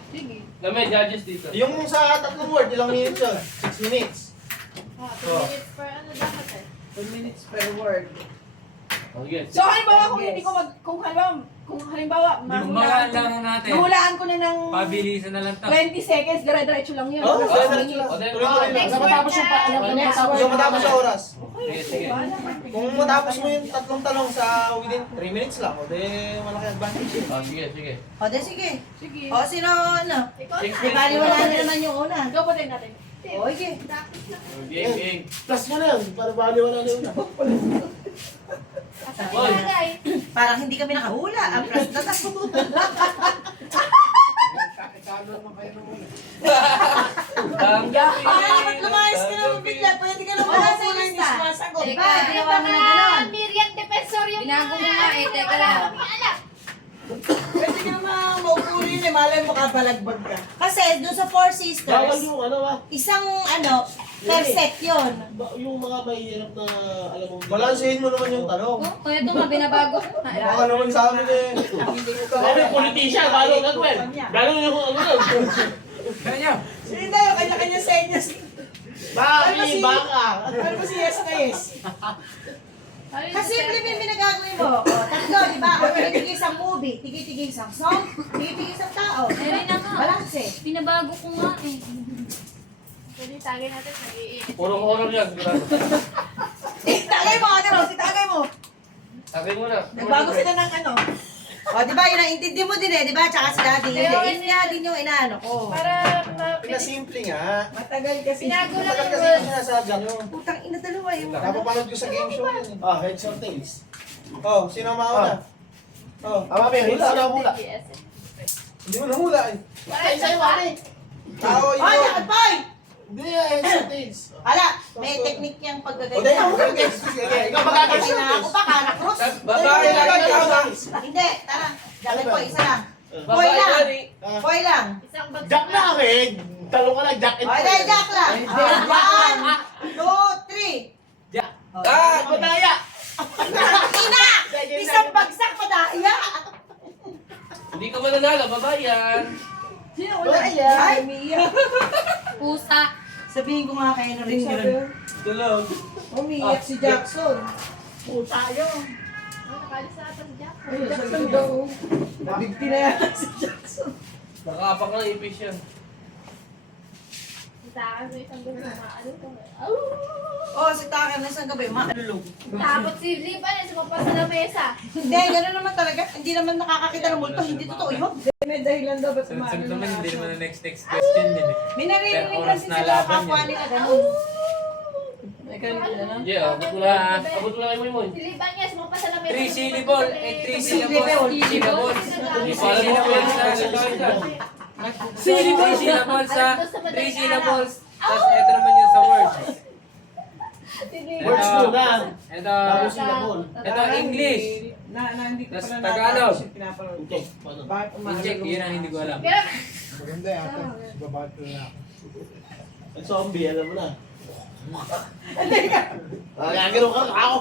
Sige. Kami, judges dito. Yung sa tatlong word, ilang minutes yun? 6 minutes. 2 minutes per ano dapat eh. 2 minutes per word. Okay. So, halimbawa kung hindi ko kung halimbawa, Lumagaan lang natin. nahulaan ko na ng Pabilisan na lang to. 20 seconds, dire-diretso lang yun. Oo, Kasi diretso lang. O, then, Tuloy-tuloy lang. Sa matapos yung Next matapos word. Yung matapos sa oras. Sige, sige. Kung matapos mo yung tatlong tanong sa within 3 minutes lang, o de malaki advantage yun. Oh, sige, sige. O, de sige. Sige. O, sino ano? Ikaw Six na. Di bali wala na naman yung una. Go pa din natin. O, sige. Practice lang. Game, game. Plus mo na yun. Para baliwala na yun. At Oy. ilagay. Parang hindi kami nakahula. Ang pras na tas. Ang Dapat lumayas ka naman bigla. Pwede ka naman Wala sa sa lista. lista. Sumasagot. Teka, Ay, ginawa mo na baka gano'n. Miriam Defensor yung Binago mo nga eh, teka Wala lang. kaming alam. Pwede ka naman maupuli eh. Malay mo kapalagbag ka. Kasi doon sa Four Bawal Sisters, yung ano ba? isang ano, per set yun. Yung mga mahihirap na alam mo. Balansehin mo naman yung tanong. O, ito nga, binabago. Baka naman sa amin eh. Sabi yung politician, paano gagawin? Gano'n yung ano yun. Kanya. Sige tayo, kanya-kanya senyas. Baki, baka. Ano ba si yes na yes? Kasi simple yung pinagagawin mo. O, tatlo, di ba? O, tigil isang movie, tigil isang song, tigil isang tao. Meron na nga. Balance eh. Pinabago ko nga eh. Pwede tagay natin, nag-iinit. Puro horror yan. sigurado. Tagay mo, Ate Rose, tagay mo. Sabi mo na. Nagbago sila ng ano. O, di ba, inaintindi mo din eh, di ba? Tsaka si Daddy. Hindi, din yung inaano ko. Para Pinasimple nga. Matagal kasi. Pinago lang Matagal yung kasi rules. yung sinasabi nyo. Putang ina dalawa eh. Napapanood ko sa game show yun. Ah, heads or tails. Oh, sino ang mauna? Oh, Mami, hula. sino ang hula? GPS eh. Hindi mo nahula eh. Ay, sa'yo, mami. Tao, Ay, ikaw. yakad boy! Hindi, heads or tails. Ala, may technique yung O, paggaganyan. dahil ako heads. Ikaw magkakaroon. Kasi na ako pa, Kara Cruz. Babae lang ikaw. Hindi, tara. Yakad boy, isa lang. Boy Babae lang. lang eh. Boy lang. Isang bagsak Jack na kami. Talong ka lang, Jack and O, dahil Jack lang. 1, 2, 3. Ah! Madaya. Ina! Isang bagsak padaya. Hindi ka mananalo, babae yan. Sino una? Ay, Pusa. sabihin ko nga kayo na rin Sabi, yun. Tulog. umiiyak si Jackson. Pusa yun. Oh, nakalis na ata si Jack. Ay, Jackson daw. Nabigti na yan si Jackson. Nakapak ng ipis yan. Itakas mo isang gusto na ano ko. Oh, si Taka na isang gabi, makalulog. Tapos si Lee pa rin, sumapa sa lamesa. Hindi, gano'n naman talaga. Hindi naman nakakakita ng multo. Hindi totoo yun. May dahilan daw ba't Sunod naman, hindi naman umaano na next question yun eh. May naririnig Per oras kasi na sila laban kapwa yun. nila gano'n. May kanina na. Yeah, abot mo lang. Abot mo lang kay Moy. Si Lee pa niya, sumapa sa lamesa. 3 syllable, 3 syllables. Syllables. Hindi pa alam mo yan sa salita. 3 syllables sa 3 syllables. Tapos ito naman yung sa words. Words muna. Ito, Tapos sila Paul. ito English. Na hindi ko Tas pala Tagalog. nakakasip pinapanood ko. Okay, paano? Bakit Inject, yun ang hindi ko alam. Pero, Maganda yata. Babato na. Ang zombie, alam mo na. Gagano ka ako.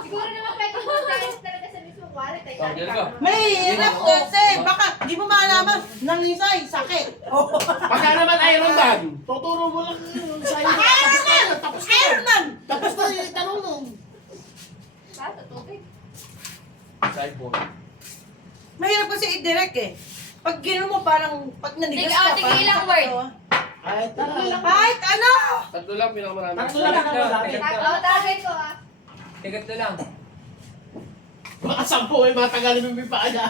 siguro naman pwede mo dahil talaga sa mismo wallet. Ay, Tawag ka. May hirap kasi. Baka di mo malaman. Nangisay, sakit. Pagka naman Iron Man, tuturo mo lang yun sa iyo. Iron Man! Tapos na. Iron Man! Tapos na yung tanong mo. Basta, tubig. Cyborg. Mahirap kasi i-direct eh. Pag gano'n mo parang, pag nanigas ka, Tig ilang word? Kahit ano. Kahit ano! Tatlo lang, pinakamarami. Tatlo lang ako malapit. Oh, target ko ah. Tigat na lang. Baka 10 eh, matagalin mo yung paa niya.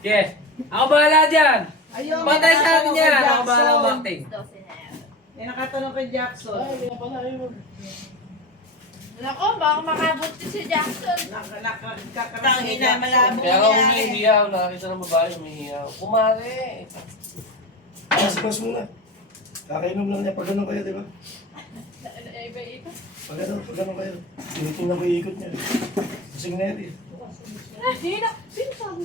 Yes. Ako bahala dyan. Ayun, Patay sa atin yan. Ako Jackson. bahala mag-acting. 12 na yan. May nakatanong kay Jackson. Ay, kaya pala yun. Nako, baka makabot si Jackson. Tangin na, malabo Kaya ako humihiyaw, nakakita ng babae, humihiyaw. Kumare! Mas muna. Kakainom lang niya pag ganun kayo, di ba? Iba-iba. Pag ganun kayo. Tinitingnan ko yung ikot niya. Busing na yan eh. Hindi na. Sino sabi?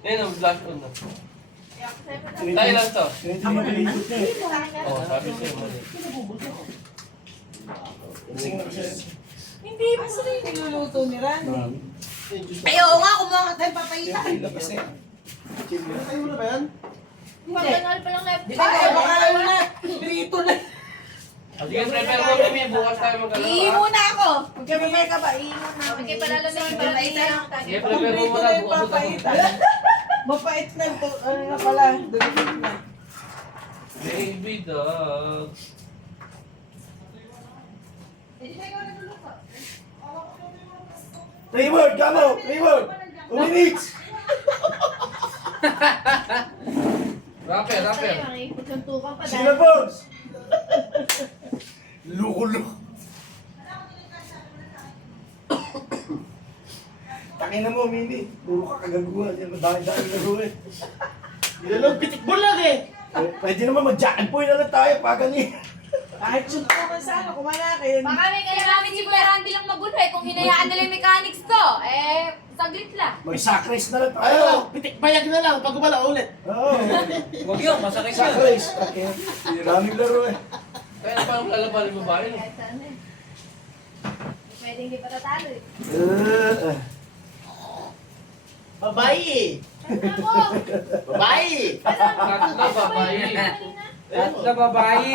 Ayun, ang flash on na. Tayo Tinitingnan lang to. tinitingnan ko yung ikot niya eh. Oo, sabi sa'yo, mali. Busing na kasi. Hindi pa sila yung niluluto ni Randy. Ay, oo nga, kumuha ka tayong papaitan. Labas na yan. Ay, mo na ba yan? Pag-anal pa lang Di left. ba, Ay, baka ano na, prito na. Sige, prepare mo kami, bukas tayo magkalawa. Muna ako. Pag kami may kaba, muna ako. Okay, palalamig para may isang Sige, Kung prepare mo prito muna, na yung bukas tayo. papaitan. Mapait na ito. Ano na pala, dugit na. Baby dog. Reward, kamo! Reward! 2 minutes! Rapper, rapper. Makikipot yung tukang pa Sige na, boss! Luko-luko. Takin na mo, Mini. Puro ka kagaguhan. Yan, madami-dami gagawin. Nilalong pitikbol lang eh. Pwede naman mag-jack boy na lang tayo pag ganyan. Kahit yung naman sana, kumanakin. Baka may kailangan si Kuya Randy lang magulo eh. Kung hinayaan nila yung mechanics ko, eh, saglit lang. Mag-sacrifice na lang tayo. Ayun, pitikbayag na lang pag gumala ulit. Oo. Huwag yun, masakit yun. Sacrifice. Okay. Daming laro eh. Kaya na parang lalaban yung babae. no? Kahit saan eh. Pwede hindi pa tatalo eh. Babae eh. Babae! Tatlo babae. Tatlo babae.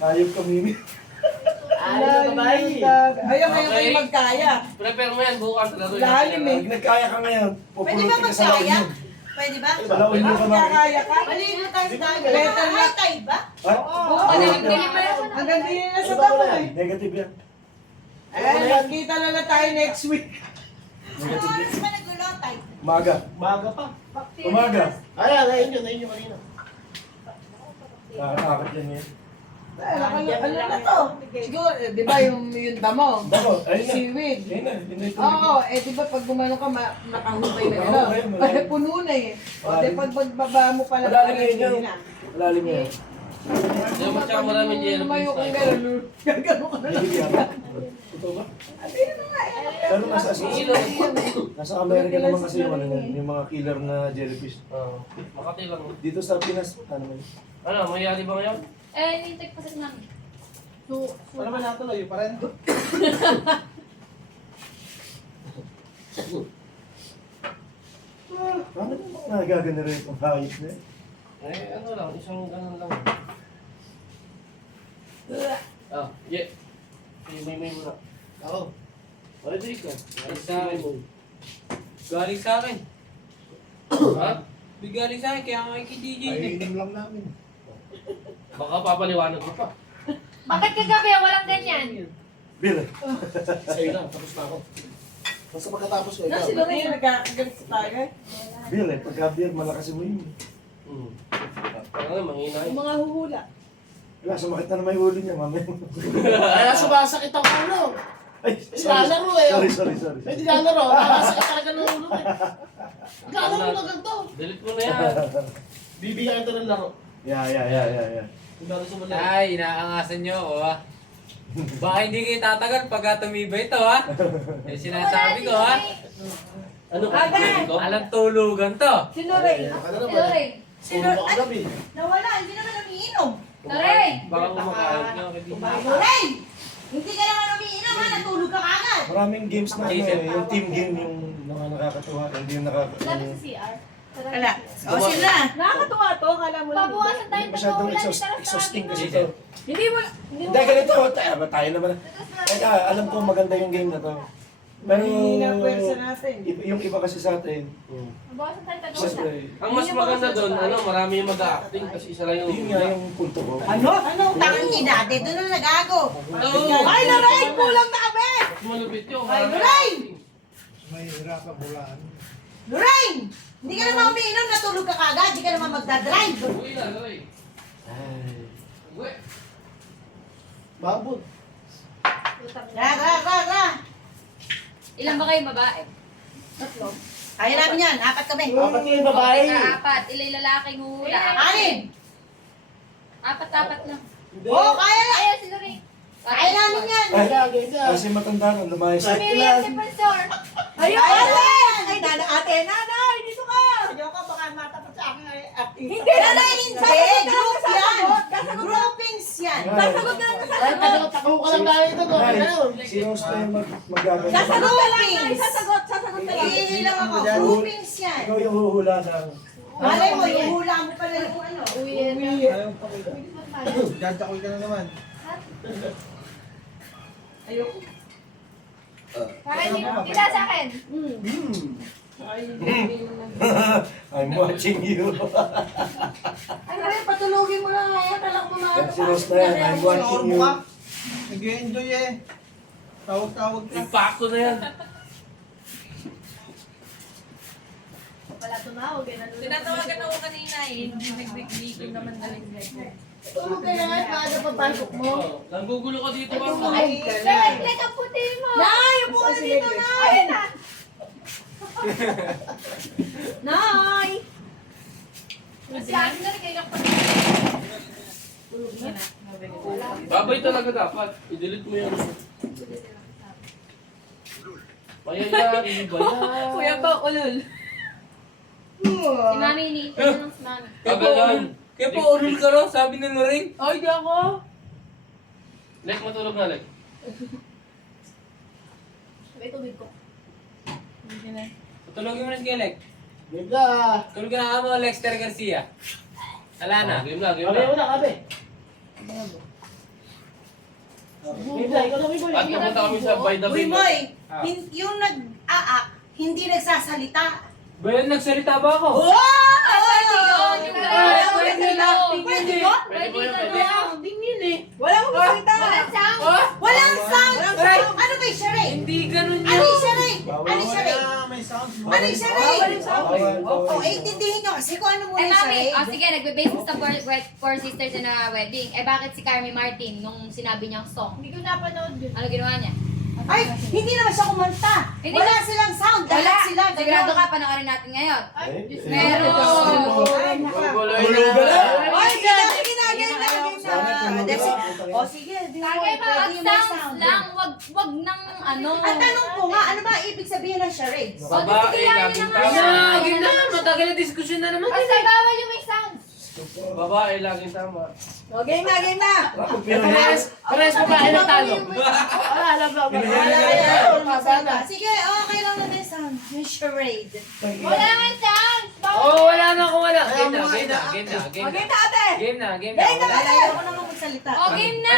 Ayop ka, Mimi. Ayaw babae! Ayaw kayo Okay. kayo magkaya. Prepare mo yan bukas. Laro yan. Lalim eh. Pag nagkaya ka ngayon, Pwede ba pupulutin ka sa laon magkaya? yun. Pwede ba? Sa laon yun ka na. Magkakaya ka? Maligo tayo sa dami. Better na. High tide ba? Ha? Hanggang din na sa tao eh. Negative yan. Magkita na lang tayo next week. Ano oras ba nag-low tide? Umaga. Maga pa. Umaga. Ayan, ayun yun kanina. Nakakakot yan yan. Ano na to? Siguro, di ba yung damo? Dako, ayun na. Seaweed. Ayun na, yun na yung tubig. Oo, di ba pag gumano ka, nakahubay na gano'n. Nakahubay, malalim. Puno na eh. O, di pag pagbaba mo pala, Malalim ngayon hindi yan. na. Malalim yan. Hindi mo tsaka maraming jello. Lumayo kang gano'n, gagano ka na lang. Hindi yan. Totoo ba? Pero nasa Amerika naman kasi yung ano yan, yung mga killer na jellyfish. Oo. Makati lang. Dito sa Pinas, ano man. Ano, mayari ba ngayon? Nintag pa sa namin. Ano ba natuloy pa rin? Ano ba nagagenerate ang hayop na yun? Ano lang, isang ganun lang. Yeah. May muna. Oo. Pwede ka. Galing sa akin. Galing sa akin. Ha? May galing sa akin, kaya nga kay DJ. Ayunin lang namin. Baka papaliwanag ko pa. Bakit kagabi walang ganyan? Bill, Sa'yo lang, tapos na ako. Basta pagkatapos ko, ikaw. Nasi na rin, nagkakagalit sa tayo. Bill pagka beer, malakasin mo yun. Kaya nga, mahina Yung yun. mga huhula. Wala, sumakit na naman yung ulo niya, mamaya. Kaya sumasakit ang ulo. Ay, Lalaro eh. sorry. Hindi lalaro. Nakasakit talaga ng ulo eh. Lalaro na ganito. Delete mo na yan. Bibigyan ito ng laro. Yeah. Yung laro sa mali. Ay, inaangasan nyo ako ha. Baka hindi kayo tatagal pagka tumibay ito ha. Yung sinasabi ko ha. Ano ka? Alam tulugan to. Sino rin? Sino ba kagabi? Nawala, hindi naman umiinom. Baka kumakain nyo. Ray! Hindi ka naman umiinom ha, natulog ka agad. Maraming games na ano eh, yung team game yung mga nakakatuwa, hindi yung Lapit sa CR. Wala. O, sila. Nakakatuwa to, kala mo lang. Pabukasan tayo ng masyadong ulan, tara sa exhausting ating kasi mga- to. Hindi mo, Hindi, ganito, tayo naman. Teka, alam ko maganda yung game na to. Pero, Pinapwersa natin. yung iba kasi sa atin, Pabukasan tayo ng ulan. siyempre, Ang mas maganda doon, marami yung mag-acting kasi isa lang yung yun nga yung punto ko. Ano? Tangin dati, doon na nagago. Ay, Lorraine! Kulang na kami! Mas malupit yun. Ay, marami Lorraine! acting. Lorraine! Hindi ka naman umiinom, natulog ka kagad, hindi ka naman magdadrive. Uy na, Loy. Ay. Uy. Babod. Ra. Ilan ba kayo babae? Kaya namin yan, 4 kami. Apat yung babae. Apat. Ilan lalaking hula? 6. 4 lang. Oo, kaya na. Ayan, sino rin? Kaya namin yan. Kasi matanda na, lumayas na. Miriam, si Professor. Ayun! Ay, ate, nanay! Dito ka! Ayoko, baka matapat sa akin ay acting. Hindi! Hindi, group yan. Groupings yan. Sasagot ka lang Ay, sasagot! takbo ka lang dahil ito. Ay, Ayun. sino gusto yung magagawin? Sasagot ka lang! Ay, sasagot ka lang! Hihingi lang ako. Groupings yan. Ikaw yung huhula ng... Malay mo, yung hula mo pala yung ano. Dadakol ka na naman. Kaya kita sa akin. I'm watching you. Ay, Lorraine, patulogin mo lang ngayon. Alam ko na. Si Ross na yan, I'm watching you. Nag-enjoy eh. Tawag-tawag ka. Impacto na yan. Wala tumawag eh. Tinatawagan ako kanina eh. Hindi ko naman narinig. Tulog ka na nga, maaga papasok mo. Nanggugulo ka dito, mama. Ay, Like ang puti mo. Nay! Upo ka na dito, Nay! Nay! Kasi akin na rin kayo Babay talaga dapat. I-delete mo yan. Payayari ba yan? Kuya ba, ulol? Si Mami ni. Ano si Mami? Kagalan. Kaya po, ulul ka raw, sabi ni Lorraine. Ay, di ako. Like, matulog na, like. May tubig ko. Patulogin mo na si Kelek. Game na. Tulog na mo, Lexter Garcia. Wala na. Game na, game Kabe na. una, kabe. Game na, ikaw na, Boy. At pupunta kami sa By the Uy, Bingo. Moy, Ah. yung nag-aak, hindi nagsasalita. Ba yun, nagsalita ba ako? Oh! Pwede yun. Pwede yun? Pwede mo yun, pwede. Walang magsalita. Walang sound. Walang sound! Ano ba yung charade? Hindi ganun Ano yung charade? Ano yung charade? May sound. Ano yung charade? Bawal. Oh, intindihin nyo kasi kung ano muna Eh, yung mami, charade. sige, nagbe-base sa Four Sisters na wedding. Eh, bakit si Carmi Martin, nung sinabi niyang song, Hindi ko napanood yun. ano ginawa niya? Ay, hindi naman siya kumanta. Hindi Wala silang sound. Wala. Lahat sila. ganun. Sigurado ka, panoorin natin ngayon. Ay, Diyos ko. Meron. Bulugan na. Oy, sige na, game na. O sige, di mo, Tagay pa, pwede yung may Sounds sound. lang, wag ng ano. Ang tanong ko nga, ano ba ibig sabihin ng charades? Babae, sige, yan laging na Game tama. na, game na. Matagal na diskusyon na naman. Basta bawal yung may sound. Babae, laging tama. O, game na, game na. Parehas babae ng talo. Wala, alam na. Sige, okay lang na may sound. May charade. Wala nga sound. Bawal. Oh, wala na kung wala. Game na, game na, game na, game O, na. game na, ate. Game na, game na. Game na, Wala. ate. Ayoko naman magsalita. Oh, game na.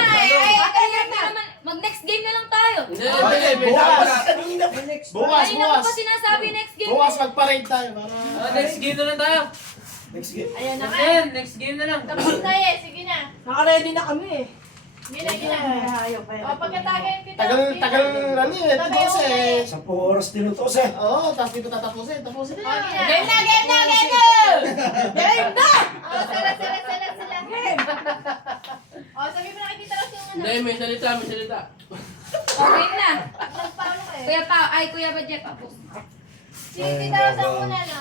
Kaya naman, mag-next game na lang tayo. Hindi, Okay, hindi, bukas. Bukas, Kanina ko bukas. pa sinasabi next game. Bukas magpa-raid tayo para... Next game na lang tayo. Next game. Ayan na nga. Ayan, next game na lang. Tapos na eh. Sige na. Naka-ready na kami eh. Sige na, sige na. Hayop, O, pagkatagayin kita. Tagal ano eh, tinos eh. 10 oras tinutos eh. Oo, tapos dito tatapusin. Tapusin na. Game na, game na, game na! Game na! O, sala. O, sabi mo nakikita lang yung ano. Hindi, may salita, may salita. Oh, game na. Nagpaano ka eh. Kuya Pao, ay Kuya Bajet. Sige, kita lang sa una, no?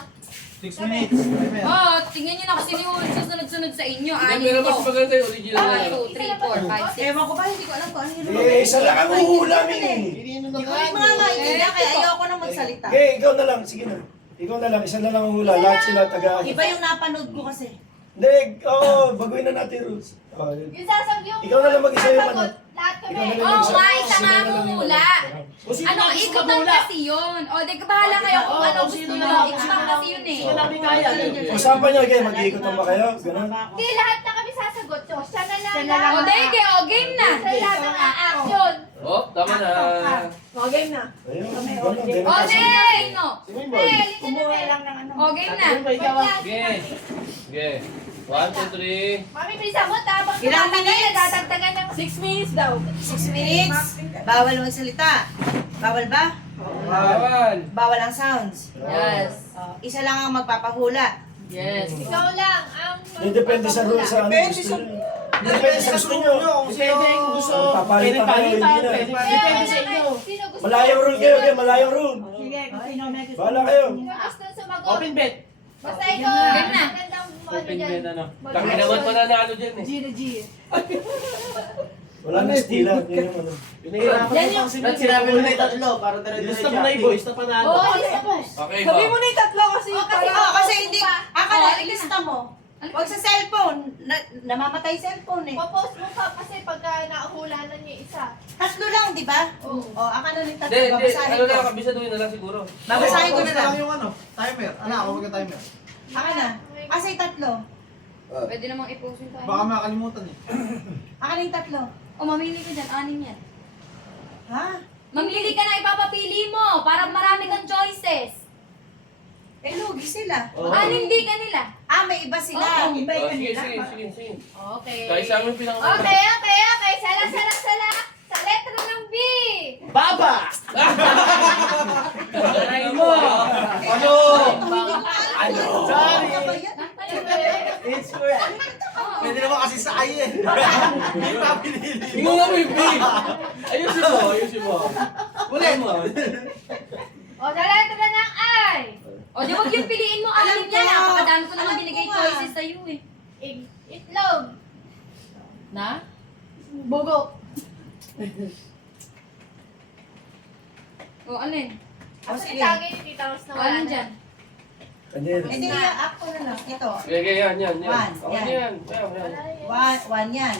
6 minutes. Oh, tingnan niyo na kasi yung susunod-sunod sa inyo. Hindi, Anim pero mas to. maganda yung original na 1, lang. 2, 3, 4, 5, 6. Ewan ko ba, hindi ko alam kung ano yung Eh, isa lang ang uhulamin eh. Hindi na Hindi ko yung mga maintindihan kaya ayoko nang magsalita. Okay, ikaw na lang. Sige na. Ikaw na lang. Isa na lang ang hula. Lahat sila taga... Iba yung napanood ko kasi. Hindi, baguhin na natin rules. Oh, yun. Yung sasag yung... Ikaw na lang mag-isa yung ano. sasagot. Lahat kami. Ikaw na lang Oo mag-isa. nga, isa Sino nga na lang ang yung hula. O sino Ano, na gusto ikutan magmula? kasi yun. O, di ka bahala kayo kung ano gusto sino nyo. na lang? Ikutan kasi yun eh. Sino lang may kaya? Usapan nyo, okay, mag-iikutan ba kayo? Ganun. Hindi, lahat na kami sasagot. So, siya na lang. O, dahil o, game na. Siya lahat ng action. Oh, tama na. O, game na. Ayun, ganun. Ganun O, kasi. dahil no. Sige, Eh, boy. kumuha lang ng ano. O, game na. Game. Okay. 1, 2, 3. Mami, bilisan mo. Tabang Ilang tumatagay, minutes? Dadagdagan ng 6 minutes daw. 6 minutes. Bawal magsalita. Bawal ba? Bawal. Bawal ang sounds. Yes. Isa lang ang magpapahula. Yes. ikaw lang ang... Depende sa rules sa ano gusto nyo. Depende sa gusto nyo. Depende kung gusto. Papalitan kayo, hindi na. Depende sa inyo. Sino gusto? Malayong rule kayo, okay? Malayong rule. Sige, kung sino may gusto. Bahala kayo. Sino gusto sumagot? Open bet. Basta ikaw. Game na. Magandang Open dyan. bet ano. Kami naman pananalo dyan eh. G na G. Wala na stila. Yun yung ano. Pinahirapan Yan mo yung- kasi sinabi mo na yung tatlo para Ilista mo na yung boys na panalo. Oo, isa mo. Okay Sabi ba? mo na yung tatlo kasi. Kasi hindi, akala, Oh, ilista mo. Huwag sa cellphone. Namamatay cellphone eh. Popost mo pa kasi pagka nakahulanan niya isa. Tatlo lang, di ba? Oo. O, akala ng tatlo. Hindi, Babasahin ano ko. na, kabisaduhin na lang siguro. Babasahin ko na lang. yung ano, timer. Ano, ako magka-timer. Aka na. Asa yung tatlo? Pwede namang i-post yun tayo. Baka makalimutan eh. Aka na yung tatlo. O, mamili ka dyan. Anim yan. Ha? Mamili ka na ipapapili mo para marami kang choices. Eh, lugi sila. Anim di ka nila. Ah, may iba sila. Oo, iba yung Sige, kanila. sige. Okay. Kahit sa amin pinang... Okay. Sala. Sa letra ng B. Baba! Aray mo. Ano? Ano? Sorry. Ano ba yan? It's correct. Pwede naman kasi sa ay eh. Hindi pa pinili. Hindi mo nga may big. Ayusin mo. Ulit. O, sa letra ng I. O, di wag yung piliin mo. Alam Anim yan. ko. Napakadami ko naman Alam binigay ko nga. choices sa'yo eh. Itlog. Na? Bugok. O, alin? O, sige. Itagay ni Tita Ros na O, wala alin na. dyan? Ganyan. Hindi, ako na lang. Ito. Okay, yan. One, Okay, yan. yan. Wala yan. One yan.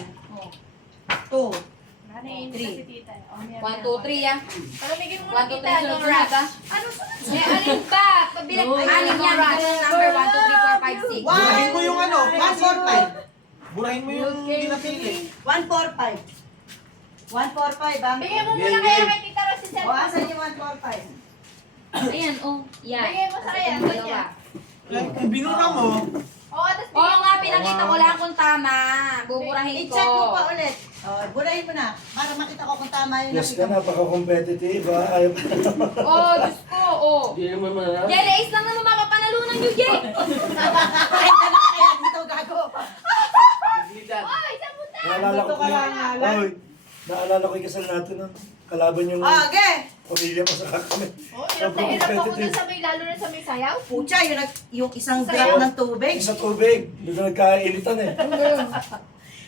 O. 2. 3. tita. 1, 2, 3 ah. Palamigin mo 1, 2, 3, sunod ah. Ano sunod? Eh, alin ba? Pabilang alin yan. Bigyan ng number 1, 2, 3, 4, 5, 6. Burahin mo yung ano, 145. Burahin mo yung pinapili. 145. 145 ang... Bigyan mo muna kaya kay Tita Rosy O, asan yung 145? Ayan, oh. Yan. Bigyan mo sa kaya. Yung dalawa. Kung binura mo, Oo, tapos Oo nga, pinakita ko lang kung tama. Buburahin ko. I-check mo pa ulit. O, burahin mo na. Para makita ko kung tama yung Yes nakita ka, mo. napaka-competitive ha. Ayaw pa Oh, Diyos ko, oh. Hindi naman mananalo. Jelly Ace lang naman makapanalunan nyo, Jay. Ay, ka na kaya dito, gago. Ay, sa punta! Naalala ko Dito ka lang, Alan. Oy, naalala ko yung kasal natin nun. Kalaban yung Okay. pamilya mo sa kami. Oh, hirap na hirap ako dun sa may, lalo na sa may sayaw. Pucha, yung isang drop ng tubig. Sa tubig. Doon na nagkainitan eh.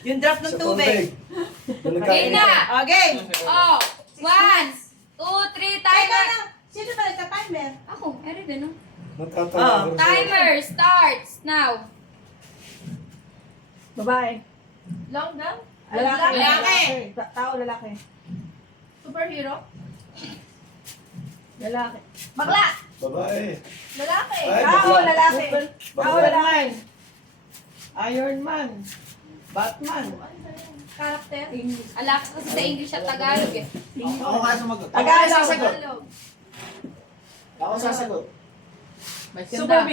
Yung drop ng Sa tubig. Doon Okay na. nagkainitan. Okay. Oh, 1, 2, 3, Teka timer. lang. Sino ba nagka-timer? Ako, eri din, no? Natatawa ako rin sa'yo. Timer starts now. Babae. Long gown? Lalaki. Lalaki. Tao, lalaki. Superhero? Lalaki. Bakla! Babae. Lalaki! Ay, Tao, bakla. lalaki. Tao, Bakla. lalaki. Iron Man. Batman. Character? Alak kasi sa English at Tagalog eh. ako nga sumagot. Tagalog. Tagalog. Ako sasagot. Super B.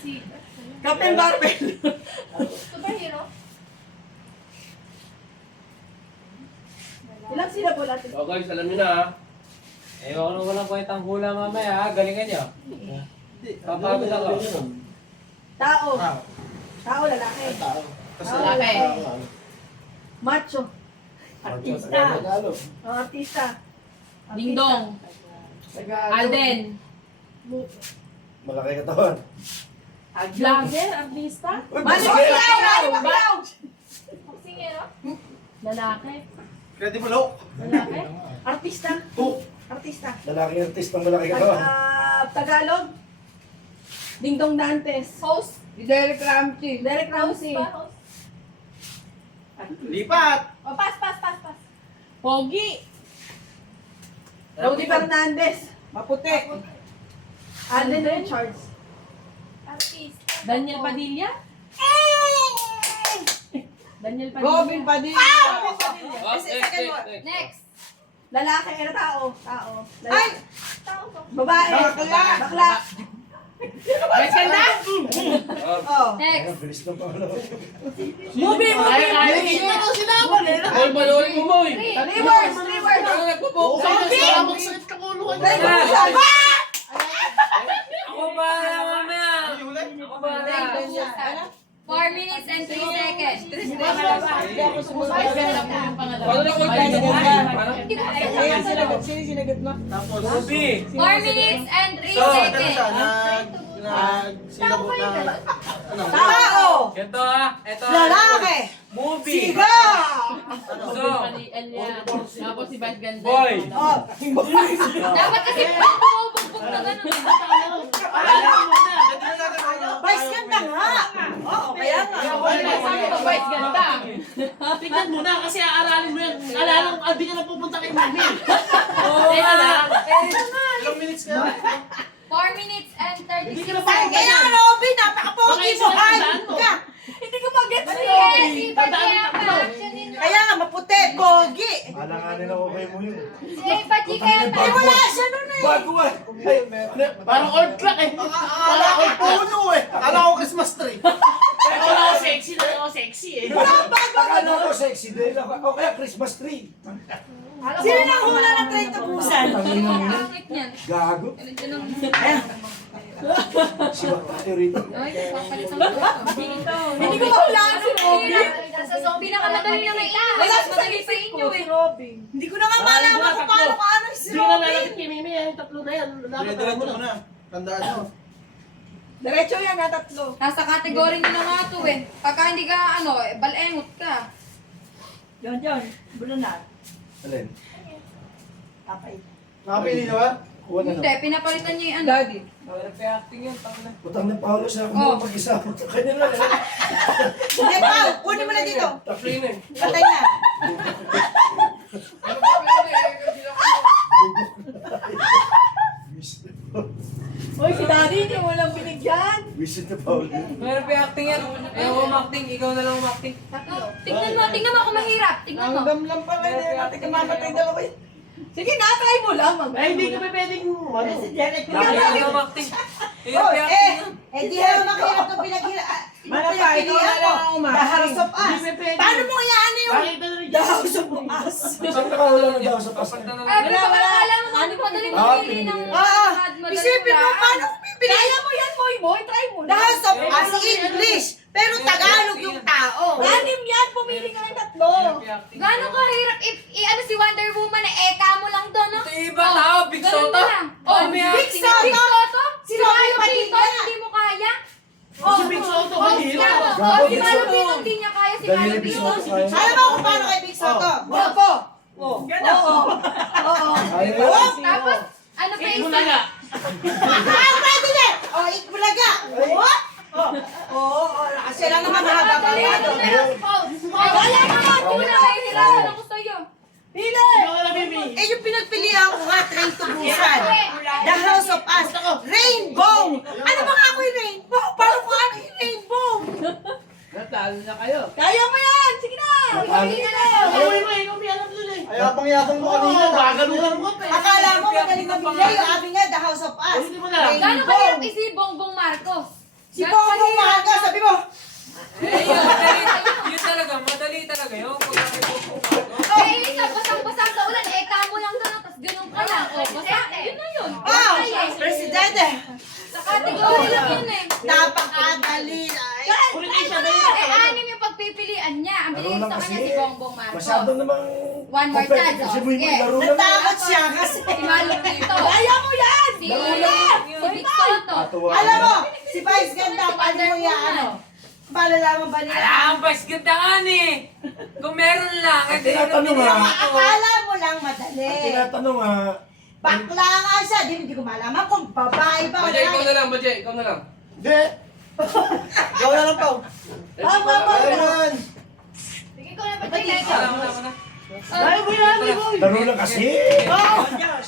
Si... Captain Barbell. Superhero? Ilang sila po natin? O guys, alam nyo na ha. Eh, ako na walang kwentang hula mamaya ha. Galingan nyo. Papagod ako. Tao. Ah, Tao, lalaki. tao. Kasi Lalaki. Macho. Artista. Tagalog. Oh, artista. Ding dong. Alden. Malaki katawan. Vlogger, artista. Uy, Mali bakla! Baglaw! Boxingero? Lalaki. Credible Hook. Lalaki. Artista. Hook. Artista. Lalaking artistang malaki katawan. Tagalog. Dingdong Dantes. Host? Derek Ramsey. Derek Ramsey. Ba? Host? Lipat. O, pass. Pogi. Rowdy Fernandez. Maputi. Alden Richards. Artista. Daniel Padilla. Daniel Padilla. Robin Padilla. Oh, next. Next. Lalaki, tao. Tao. Ay! Lalaki. Tao to. Babae. Bakla. Bakla. Ganda. Oh. Ay, Next. ang bilis ng pangalawa. Movie. Boy, panoorin mo, boy. 3 words. Ano nagpo-focus? Magsakit ka ulo. Ako ba mamaya? Ako ba 4 minutes and 3 seconds. Paano na ko dito mo? Sino sinagot mo? Tapos, Movie. 4 minutes and 3 so, seconds. nagsilabot na, ano, Tao! Ito ha. Ito. Lalaki! Movie. Siga! So, Tapos si Vice Ganda. boy. Oh. Dapat kasi pumubugbog na gano'n. Vice ganda nga! Oo, kaya nga. Vice Ganda. Tignan mo na kasi aaralin mo yan. Alalang, di ka na pupunta kay Mami. Ilang minutes ka? 4 minutes and 30 Hindi ka na seconds. pupunta. Kaya nga, Robin, napaka-pogi Baka mo! isa Ay! tandaan mo. Ka! Hindi ko mag-get si Yes, si Tandaan mo Pachiyama. tatlo. Kaya nga, maputi, pogi! Alanganin ako kay mo yun. Si Pachiyama. Ay, wala siya nun eh! Bago ah. Ay, Parang old clock eh. Akala ko puno eh. Akala ko Christmas tree. Wala ako sexy na ako sexy eh. akala ko sexy din. O kaya Christmas tree. Sino nang hula ng 30 pusan? Pangit niyan. Gago. Ganun ang... Si Baktayo rito. Ay, papalitan ko. Hindi ko mahulaan si Robin. Sa zombie pinakamadali na may lahat. Wala Mas sa madali isip sa inyo ko, eh. si Robin. Hindi ko na nga malaman kung paano kaano si Hindi ka na Robin. lalapit kay Mimi. Yung tatlo na yan. Dapat Diretso mo mo na. na. Tandaan nyo. Diretso yan, tatlo. Nasa kategory nyo na nga ito eh. Pagka hindi ka balengot ka. Yon, Bruno na. Alin? Tapay. Nakapili na ba? Kuha na Hindi, lang. pinapalitan niya yung ano. Daddy. Nag-reacting yun. Tama na. Utang ng Paolo siya. Kung Oh. mag-isa. Kanya na. Hindi, Pao, kunin mo na dito. Play na eh. Patay na. Ano ba play na eh? Kasi lang ako. Uy, si Daddy, hindi mo lang binigyan. Visit na Paolo. Meron pa acting yan. Ayaw ko acting. Ikaw na lang acting. Tingnan mo ako mahirap. Tingnan mo. Ang damlam pala. Hindi natin kamamatay dalawa yun. Sige na, try mo lang. Ay, hindi kami pwedeng, ano. Si Derek Ikaw na lang acting. Ikaw Oh, pa acting. di halos makahirap ng Mana pa, ikaw na lang ang The umaking. House of Us. Hindi pwede. Paano mo kaya ano yung Bakit na rin? The House of Us. Saan nakawala ng daw sa Papunta pasta? na Ay, lang. pero baka alam mo, ano madaling Ah, mamili ng pinili. madaling isipin mo, lang. paano kung bibili? Kaya mo yan, Boy Boy. Try mo The na. House of Us, English. Pero Tagalog yung tao. Anim yan, pumili ka ng tatlo. Gano'n kahirap ano si Wonder Woman na eka mo lang doon, no? Iba tao, Big Ganun Soto. lang. Oh, Ano may Big acting? Soto? Big Soto? Si Sino Mario yung Pinto, patigyan? hindi mo kaya? Si Big Soto, mahirap. Oh, si Big Mario Soto. Pinto, hindi niya kaya si Dali Mario ni Big Pinto. Soto kaya. Alam mo kung paano kay Big Soto? Opo. Oh. Oo. Oo. Ayaw yan. Tapos, ano pa Ikaw isa? na nga. Ah, pwede na! Oh, ikbulaga! What? Oo, kasi lang naman mahaba pa Dali, yan. ano na lang, pause. Kaya mo na, tuna, mahihirapan ako sa'yo. Pili. Ikaw na lang, baby. Eh, yung pinagpilihan ko nga, Train to Busan. The House of Us. Rainbow! Ano ba nga ako yung rainbow? Paano ko ano yung rainbow? Natalo na kayo. Kaya mo yan. Sige na. Pili na lang. Ikaw mo, ikaw may alam doon eh. Ay, yapang-yapang mo kanina. Oo, bagano lang mo pa eh. Akala mo magaling na bigay yung amin nga, The House of Us. Hindi mo na. Gano'ng kahirap si Bongbong Marcos? Si Bongbong Marcos, sabi mo, Eh, yun, madali. Yun talaga, madali talaga yun. Kung ano yung pupunta. Eh, isa, basang-basa sa ulan, eka mo lang doon, tapos ganun ka lang. O, basta, yun na yun. ah, Basta yun. Presidente, Sa category lang yun eh. napakadali. Ay, Politisya na yun. Eh, anim yung pagpipilian niya. Ang Laro binigay lang sa kasi. kanya si Bongbong Marcos. Masyadong namang One more chance, competitive si oh. Muy Muy. Yes. Laro lang natakot siya kasi. Si Mario Pinto. Kaya mo yan. Si Big Soto. Alam mo, si Vice Ganda, paano mo yan, ano? Malalaman ba nila? Alam, bas ganda ka ni. Kung meron lang, Ang eh, tinatanong Yung nga, akala mo lang madali. ang tinatanong nga, Bakla nga siya, hindi ko malaman kung babae ba o Bajay, ikaw lalaki. na lang, Bajay. Ikaw na lang. Hindi. Ikaw na lang, Pao. Tama ba? Ayun. Sige ko na pa Wala mo na. Kaya mo yan, Boy. laro lang kasi.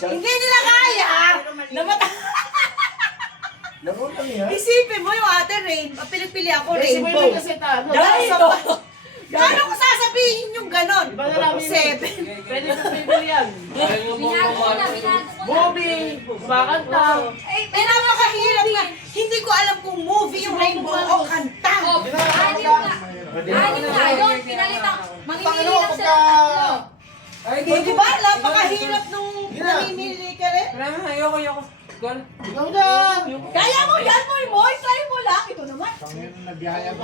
Hindi nila kaya. Laro lang yan. Isipin mo yung ate Rain, pinagpili ako Eh, si Boy rainbow. Boy kasi talo. Dahil sa... Paano ko sasabihin yung ganon? Iba na namin. Seven. Pwede mo pwede yan. Ayaw mo Binago ko na, pumarto. binago ko na. Bobby, kumakanta. Eh, napakahirap nga. Hindi ko alam kung movie yung rainbow o kanta. Oh, anim nga. Anim nga yun, pinalitan. Mamimili lang sila ng tatlo. Ay, Di ba? Napakahirap nung namimili ka rin. Wala na, ayoko. Gol. Ikaw na. Kaya mo yan, Boy Boy. Try mo lang. Ito naman. Yapang-yapang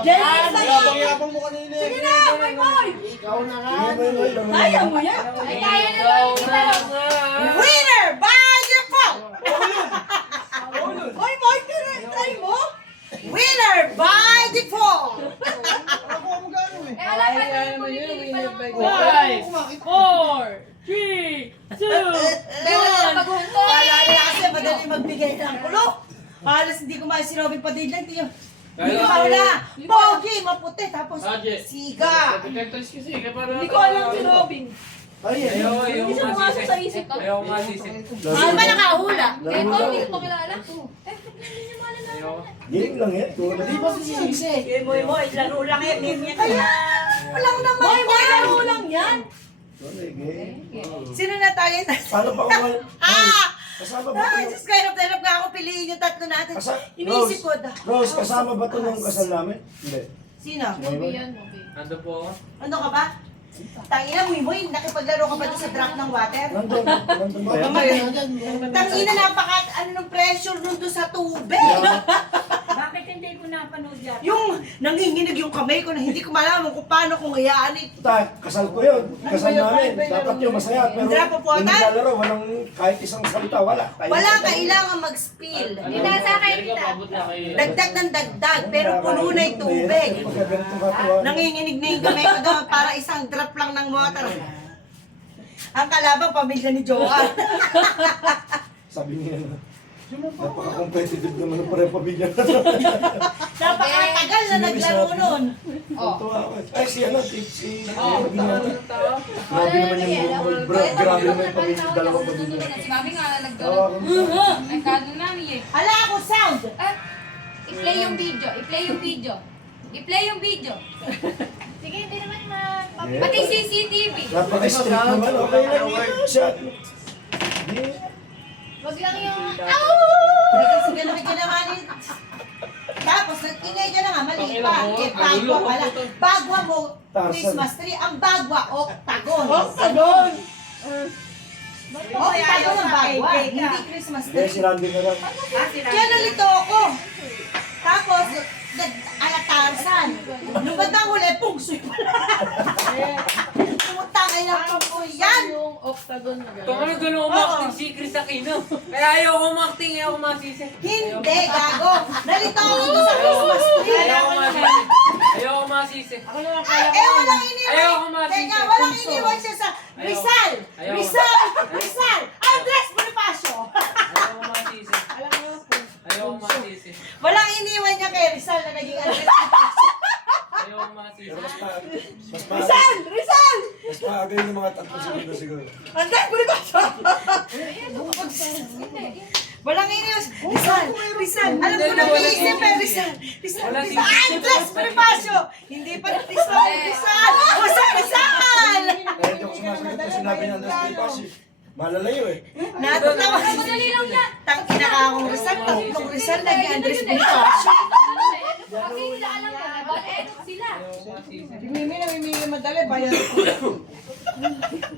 Jenny, mo kanina. sige na, Boy Boy. Ikaw na nga. Muy Muy, laro lang Kaya yan. mo yan. Ay, kaya na Ikaw naman. na nga. Winner by default! Boy Boy, try mo. Winner by default! Ako ang magano eh. Eh, wala pa naman pumipili pa naman po. 5, 4, 3, 2, Pero wala paghunto. Paalala na kasi madali magbigay ng kulo. Halos hindi ko masinobing pa din lang. Hindi ko wala. Pogi, maputi, tapos siga. Detectors kasi, kaya para... Hindi ko alam si Robin. Ayaw Hindi siya pumasok sa isip ko. Ayaw masisip. Sino ba nakahula? Ito, hindi ko kilala. Eh, hindi niyo malalaman. Ayaw. Game lang yan. Tulad. Di ba si Sisi? Boy, boy, laro lang yan. Kaya, walang naman. Boy Boy, laro lang yan. Tuloy, game. Sino na tayo? Paano pa kung wal... Ah! Kasama ba Ay, ito? Diyos ko, hirap nga ako piliin yung tatlo natin. Iniisip ko. Rose, kasama ba ito nung kasal namin? Hindi. Sino? Muy Muy. Ando po ako. Ano ka ba? Tangina mo, Imoy, nakipaglaro ka ba doon sa drop ng water? Nandun ba yan? Tangina, ano ng pressure nun doon sa tubig. Bakit hindi ko napanood yan? Yung nanginginig yung kamay ko na hindi ko malaman kung paano kung iyaan eh. Kasal ko yun. Kasal namin. Dapat yun, masaya. Pero Drop of water? yung naglalaro, walang kahit isang salita. Wala. Wala kailangan mag-spill. Tita, sa akin, tita. Dagdag ng dagdag, pero puno na yung tubig. Pagkaganitong katuwa. Nanginginig na yung kamay ko doon para isang drop lang ng water. Ang kalaban, pamilya ni Joanne. Sabi niya na, napaka-competitive naman ng pare-pamilya na. Napakatagal na naglaro nun. Oh. Tuwa ako. Ay, si ano, si Oh. Grabe naman yung grabe naman yung pamilya, dalawang pamilya. Si Mami nga Tawa nagdala. ko. Ang kado Mami eh. Ala ako sound. Ah, i-play yung video. I-play yung video. I-play yung video. Sige, hindi naman Yeah. Pati CCTV. Napaka-strict naman. Okay lang yun. Shot. Wag lang yung... Sige naman ka naman. Tapos, nag-ingay ka na nga, mali pa. Eh, bagwa pala. Bagwa mo, Christmas tree. Ang bagwa, octagon. Octagon! Octagon ang bagwa, hindi Christmas Hindi, si tree. Randy na lang. Kaya nalito ako. Tapos, nag-alatarsan. Nung bandang huli, pungsoy pala. Tumutangay ng pungsoy yan. Yung octagon na Ito ka na gano'n umakting si Chris Aquino. Kaya ayaw umakting, ayaw masisi. Hindi, gago. Nalito ako dito sa Christmas tree. Ayaw masisi. Ayaw masisi. Walang iniwan. Ayaw ko masisi. Teka, walang iniwan siya sa Rizal. Ayaw. Rizal. Andres Bonifacio. Ayaw masisi. Ayaw masisi. Walang iniwan niya kay Rizal na naging Andres Bonifacio. Ayaw masisi. Pero mas Rizal! Rizal! mas maaga yung mga 3 segundo siguro. Andres Bonifacio! Walang iniwan. Rizal! Rizal! Alam ko na iisip eh, Rizal! Rizal! Wala si- Andres Bonifacio! Hindi pa Rizal! Rizal! Jose Rizal! Kaya hindi ako sumasagot na sinabi niya na si Pasi. Malalayo eh. Natatawa ka. Madali lang yan. Tangina ka akong Rizal. Tatlong Rizal naging Andres Bonifacio. Kasi sila alam ko na, but edit sila. Ayaw masisi. Si Mimi namimili madali, bayad.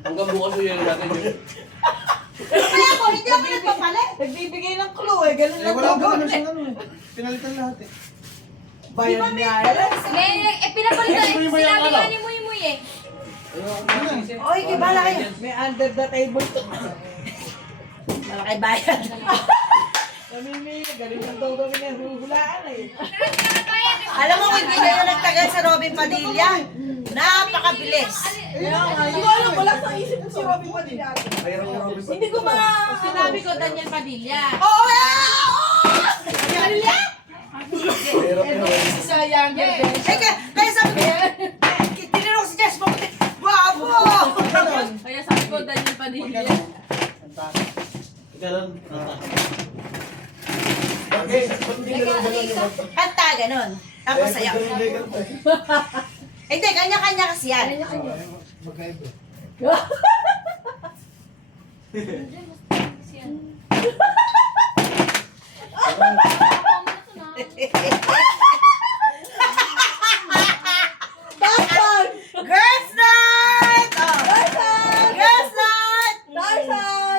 Hanggang bukas yun natin yun. Kaya ako, hindi ako nagpapalit. Nagbibigay ng clue eh, ganun Eh, lang wala daw pa naman gawin. siyang ano eh. Pinalitan lahat eh. Bayad niya. Pinapalitan eh. Sinabi nga ni Muy Muy eh. Ayaw masisi. Oy, kibala kayo. May under the table. Malaki bayad. Namimili, galing lang daw gawin niya, huhulaan eh. Alam mo, hindi kayo nagtagal sa Robin Padilla. Napakabilis. Hindi ko alam, wala sa isip ko si Robby Padilla. Mayroon yung Robin Hindi ko mga... Sinabi ko Daniel Padilla. Oo, Padilla? Mayroon yung Robin. Sa younger Eh, kaya sabi ko, tinanong ko si Jess, bravo! Kaya sabi ko Daniel Padilla. Ganun. Okay, ba't hindi na lang ganun yung Kanta, ganun. Tapos sayaw. Hindi, kanya-kanya kasi yan. Magkaiba. Girls night! Oh. Girls night!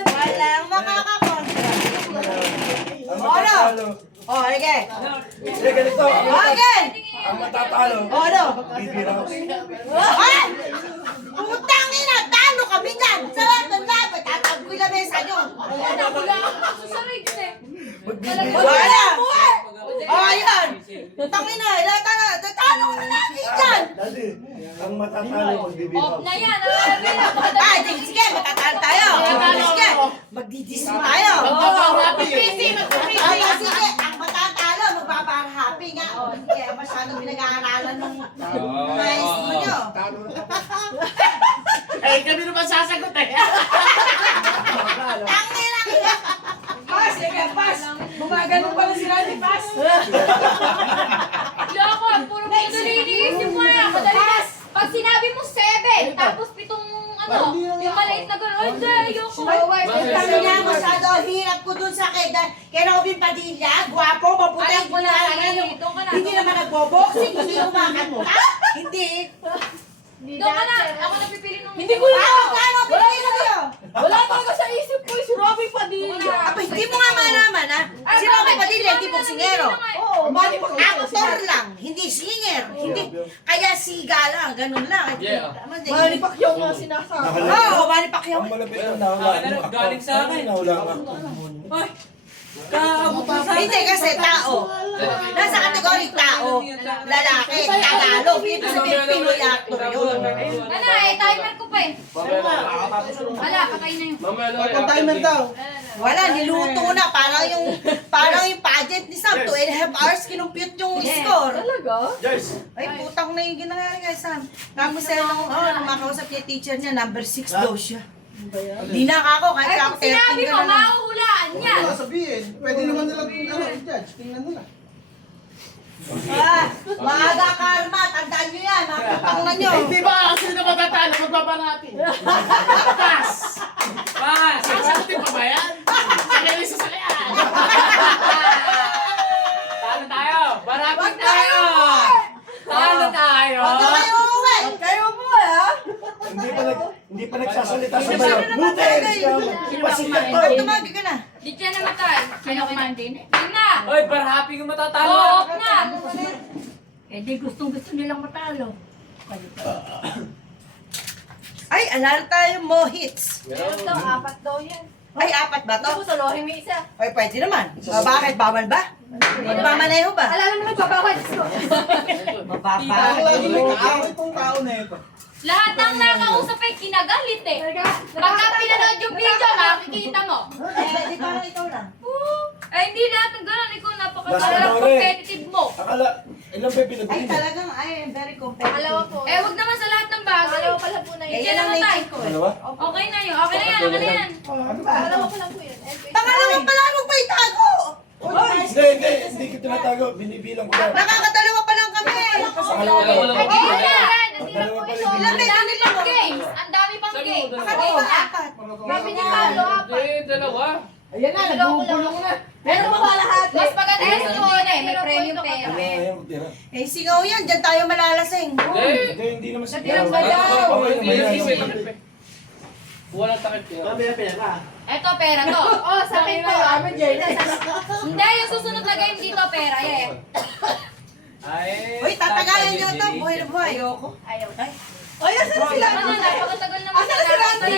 Walang makakakontra. Ang matatalo. Oh, halika. Eh, ganito. Okay! Ang matatalo. Oh, ano? Bibira ko. Ay! Putang ina! Talo kami dyan! Sa lahat ng laban, tatagpoy na mesa nyo! Wala ako sa rigs eh. Wala! Oh, ayan! Putang ina! Talo ko na natin dyan! Dali, ang matatalo magbibira Off ko. na yan. Ah, sige, matatalo tayo! Sige, magdidisco tayo! Mag-busy. Ah, sige, ang matatalo, magbabarhappy nga. O, sige, masyadong pinag-aaralan ng high school nyo. Eh, kami naman sasagot eh. Tangina! Pas, sige, pas. Gumagano pala si Randy, pas. Loko, puro madali iniisip mo yan. Madali. Pag sinabi mo 7, tapos 7 yung maliit na gano'n. Hindi, ayoko. Kami na, masyado hirap ko dun sa kay Robin Padilla. Gwapo, maputi. Alam ko na, doon ka na. Hindi naman nagbo-boxing, hindi kumakanta. Hindi. Doon ka na. Ako napipili nung... Hindi ko yun. Paano pinili kayo? Wala talaga sa isip ko si Robby Padilla. Aba, hindi mo nga malaman, ha? Si Robin Padilla, hindi boksingero. Oo, mali pa Actor lang, hindi singer. Hindi, kaya siga lang, ganun lang. Yeah. Manny Pacquiao nga sinasabi. Oo, Manny Pacquiao. Ang malapit na nahula. Galing sa akin. Nahula ang actor. Ay! Kaabot pa sa Hindi kasi tao. Nasa kategory tao, lalaki, Tagalog. Ibig sabihin, Pinoy actor yun. Ano eh, timer ko pa eh. Mamaya na. Wala, patay na yun. Mamaya na. Pag timer daw. Wala. Wala, niluto na. Parang yung pageant ni Sam. 2.5 hours kinumpute yung score. Talaga? Jers! Ay, putang na yung ginagawa kay Sam. Tapos nung makausap niya teacher niya, number 6 daw siya. Di na ako, kahit Ay, ako kung sinabi 13 ka mo, na lang. mahuhulaan yan. Wala sabihin. Pwede naman nila i-judge. Tingnan nila. Maaga karma, tandaan nyo yan. Makaputang na nyo. Hindi ba sino matatalo? Magbabarati. Pass! Pass! Sasagutin pa ba yan? Sakay sa sakyan! Talo tayo! Barapin tayo! Talo tayo! Huwag na kayo uuwi. Kayo mo Hindi pa nagsasalita sa bayo. Butel! Pasikat to! Bakit tumagi ka na? Di siya namatay. Ano kumain din? Yun na. Oy, barapin yung matatalo! Oo, off na. Eh di gustong-gusto nilang matalo. Ay, alala tayo mo hits. Meron daw, 4 daw yan. Ay, 4 ba to? Tapos salohin mo isa. Ay, pwede naman. Bakit? Bawal ba? Magmamaneho ba? Alala mo nagbabawal. Mababa. Lagi may kaaway itong tao na ito. Lahat ng nakausap ay kinagalit eh. Pagka pinanood yung video, nakikita mo. Di parang ikaw lang. Eh, hindi lahat ng gano'n. Ikaw Last napakasarap na, Ore. competitive mo. Akala, ilang ba Ay, pinagpili mo? talagang, very competitive. Pangalawa po. Eh, wag naman sa lahat ng bagay. Pangalawa pala po na Eh, yun. yan ang nature ko eh. Dalawa? Okay na yun. Okay na yan. Okay na yan. Pangalawa pa lang po yun. Pangalawa pa lang, huwag pa itago! Hindi ko tinatago. Binibilang ko lang. Nakakadalawa pa lang kami! Pangalawa pa lang. Ay, game na. Dalawa pa lang. Ang dami pang games. Ang dami pang games. Akala ba 4? Grabe niya Pablo, apat. Eh, dalawa. Ayan na, nagugulong na. Meron pa ba lahat? Mas maganda yung sunod eh. May premium Ito pera. Ayaw ko tira. Eh, singaw yan. Diyan tayo malalasing. Hindi naman siya. Natirang ba daw? Okay naman yan. Walang takip yun. Eto, pera to. Oh, sa akin to. Amin, Jay. Hindi, yung susunod na game dito, pera. Yeah. Ay, Uy, tatagayan nyo ito. Buhay na buhay. Ayoko. Ayaw. Ay, asan sila? Ano, napakatagal naman. Asan si Randy?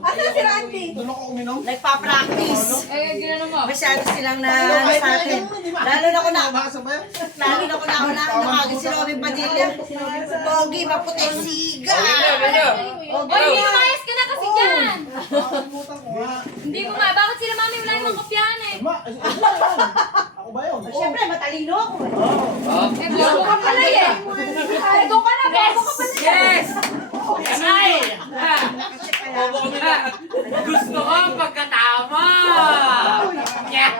Asan si Randy? Doon ako uminom. Nagpa-practice. Eh, ginano mo. Masyado silang na sa atin. Lalo na kung Nabasa ba yan? Lalo na kung nakagin si Robin Padilla. Pogi, maputi, siga. Oy, lumayas ka na kasi dyan. Nakalimutan ko nga. Hindi ko nga. Bakit sila mami wala namang kopyahan eh? Ako ba yun? Siyempre, matalino ako. Eh, bobo ka pala eh. Ay, doon ka na, bobo ka pala. yes! Ay! Bobo kami lahat. Gusto ko ang pagkatama! Yeah!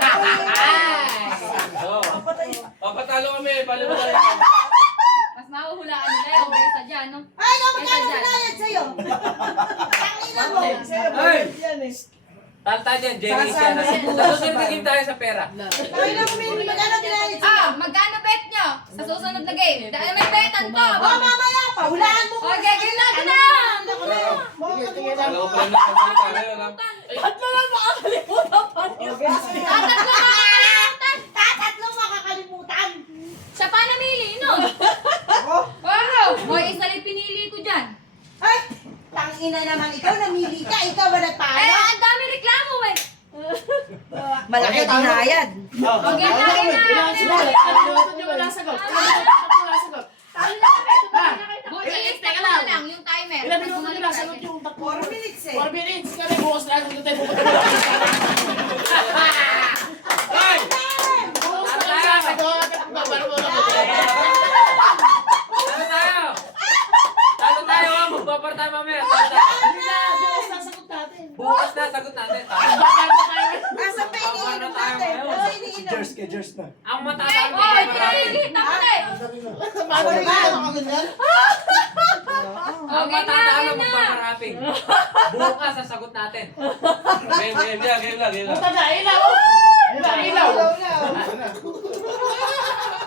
Oh. Papatalo kami, palimutan kami. Mas mahuhulaan nila yung kaysa dyan, no? Ay, no, magkano binayad sa'yo? Tangina mo. Ay! Yan eh. Tanta dyan, Jerry siya. Sa susunod na game tayo sa pera. Tangina mo, Mimi, magkano binayad sa'yo? Ah, magkano bet nyo sa susunod na game? Dahil may betan to. Oh, mamaya pa. Hulaan mo. Okay, game na, game na! Dalawa pa lang nagsasalita. Ayun lang. Tatlo lang makakalimutan pa niyo. Tatatlo makakalimutan! Tatatlo makakalimutan. Siya pa namili, no? Wow! Boy, isa lang pinili ko dyan. Ay, tangina naman. Ikaw namili ka. Ikaw ba Eh, nagpano? ang dami reklamo eh. Malaki binayad. Okay na, game na. Wala sagot. Buti, teka lang yung timer. Ilan minuto nila sagot yung 4 minutes eh. 4 minutes kami bukas na lang tayo pupunta. Ay! Bukas na lang tayo. Talo tayo! Talo tayo ha! Magpapar tayo mamaya! Talo tayo! Bukas na sagot natin. Bukas na, sagot natin. Asa pa iniinom natin? Ano iniinom? Jers na. Ang matatalo Oh, pinili. Tapos eh. Paano ba? Ako ganyan? Ang matatalo magpaparaping. Bukas sasagot natin. Game lang. Punta na, ilaw! Ilaw!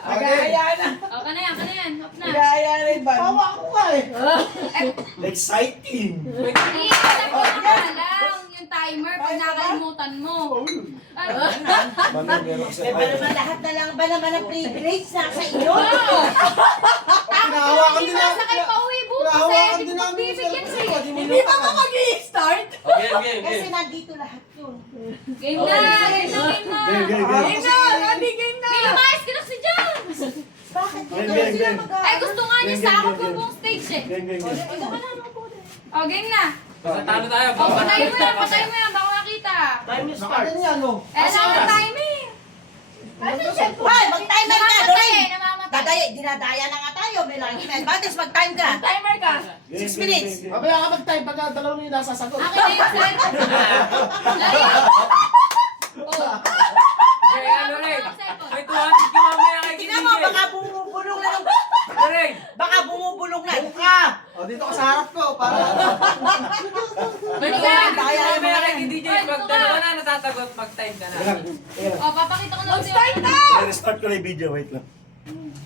Nag-aaya na. Okay na yan. Up na. Nag-aaya na yung ban. Tawa ako nga eh. Exciting! Iisip ko na lang yung timer pag nakalimutan mo. Mami, meron sa Eh, ba naman lahat na lang ba naman ang privilege na sa inyo? Pinahawakan Hindi din ba namin. sa kayo pauwi bukas eh? Pinahawakan Hindi din ko namin yung bibigyan cellphone sa'yo. ko. Di mo Hindi pa ba mag-i-start? Game. Kasi nandito lahat yun. Game na. Game. Randy, game na! May lumayas ka na si Jan. Bakit Game, dito game, sila game. Eh, gusto nga niya Game, sa ako game, po game. buong stage eh. Game. Oh, game na. Basta talo tayo. Oh, patay mo yan. Baka makita. Time is start. Nakatin yan, no? Kailangan timing. Hoy, mag-timer ka, Doreen. Namamatay. Dadaya, dinadaya na nga tayo. May lang email. Bakit mag-time ka? Timer ka. 6 minutes. Mamaya ka mag-time pagka dalawang nila sasagot. Akin na yung set. Oh. Okay, ano rin? May 200 yung mamaya kay Tingnan mo, baka bumubulong na. Rin. Baka bumubulong na. O, dito ka sa harap ko, para... May 200 yung mamaya kay DJ. Pag dalawa na natasagot, mag-time ka na. Oh, papakita ko na Mag-start na! Restart ko na yung video, wait lang.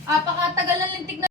Apakatagal ng lintik na